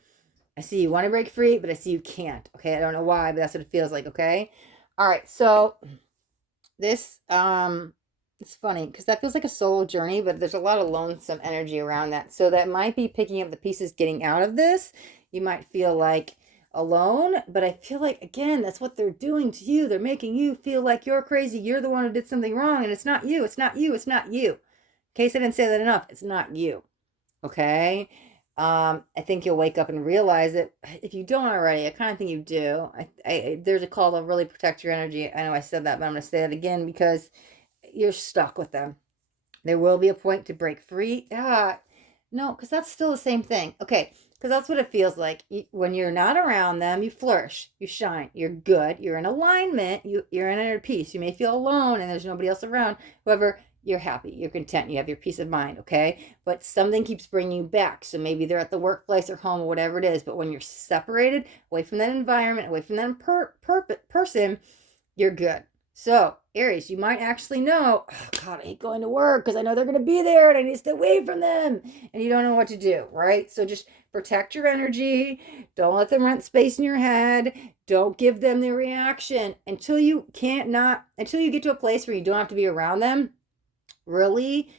you want to break free, but I see you can't, okay? I don't know why, but that's what it feels like, okay? All right, so this, it's funny because that feels like a solo journey, but there's a lot of lonesome energy around that. So that might be picking up the pieces, getting out of this. You might feel like alone, but I feel like, again, that's what they're doing to you. They're making you feel like you're crazy. You're the one who did something wrong, and it's not you. It's not you. It's not you. In case I didn't say that enough, it's not you. Okay? I think you'll wake up and realize it. If you don't already, I kind of think you do. There's a call to really protect your energy. I know I said that, but I'm going to say it again because you're stuck with them. There will be a point to break free. No, because that's still the same thing. Okay, because that's what it feels like. When you're not around them, you flourish, you shine, you're good, you're in alignment, you're in inner peace. You may feel alone and there's nobody else around. However, you're happy, you're content, you have your peace of mind, okay? But something keeps bringing you back. So maybe they're at the workplace or home or whatever it is. But when you're separated, away from that environment, away from that person, you're good. So, Aries, you might actually know, oh God, I hate going to work because I know they're going to be there and I need to stay away from them. And you don't know what to do, right? So just protect your energy. Don't let them rent space in your head. Don't give them the reaction until you until you get to a place where you don't have to be around them. Really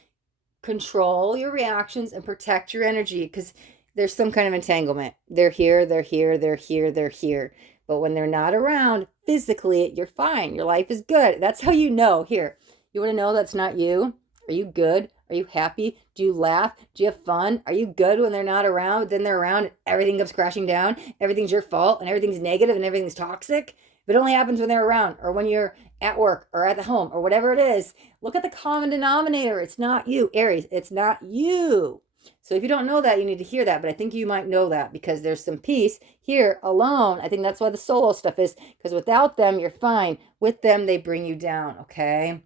control your reactions and protect your energy because there's some kind of entanglement. They're here, they're here, they're here, they're here. But when they're not around physically, you're fine. Your life is good. That's how you know. Here, you want to know that's not you? Are you good? Are you happy? Do you laugh? Do you have fun? Are you good when they're not around? Then they're around and everything comes crashing down. Everything's your fault and everything's negative and everything's toxic. But it only happens when they're around or when you're at work or at the home or whatever it is. Look at the common denominator. It's not you, Aries. It's not you. So if you don't know that, you need to hear that. But I think you might know that because there's some peace here alone. I think that's why the solo stuff is, because without them, you're fine. With them, they bring you down, okay?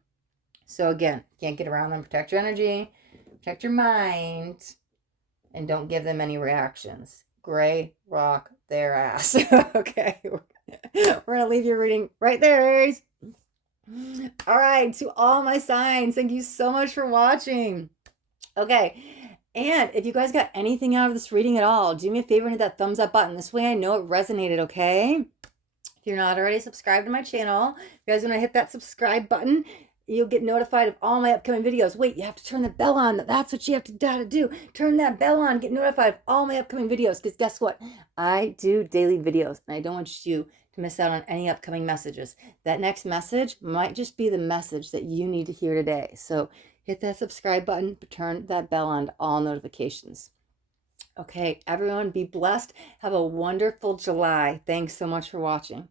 So again, can't get around them. Protect your energy, protect your mind, and don't give them any reactions. Gray rock their ass. Okay. We're going to leave your reading right there, Aries. All right, to all my signs, thank you so much for watching. Okay, and if you guys got anything out of this reading at all, do me a favor and hit that thumbs up button. This way I know it resonated, okay? If you're not already subscribed to my channel, if you guys want to hit that subscribe button, you'll get notified of all my upcoming videos. Wait, you have to turn the bell on. That's what you have to do. Turn that bell on, get notified of all my upcoming videos, because guess what? I do daily videos, and I don't want you to miss out on any upcoming messages. That next message might just be the message that you need to hear today. So hit that subscribe button, turn that bell on to all notifications. Okay, everyone be blessed. Have a wonderful July. Thanks so much for watching.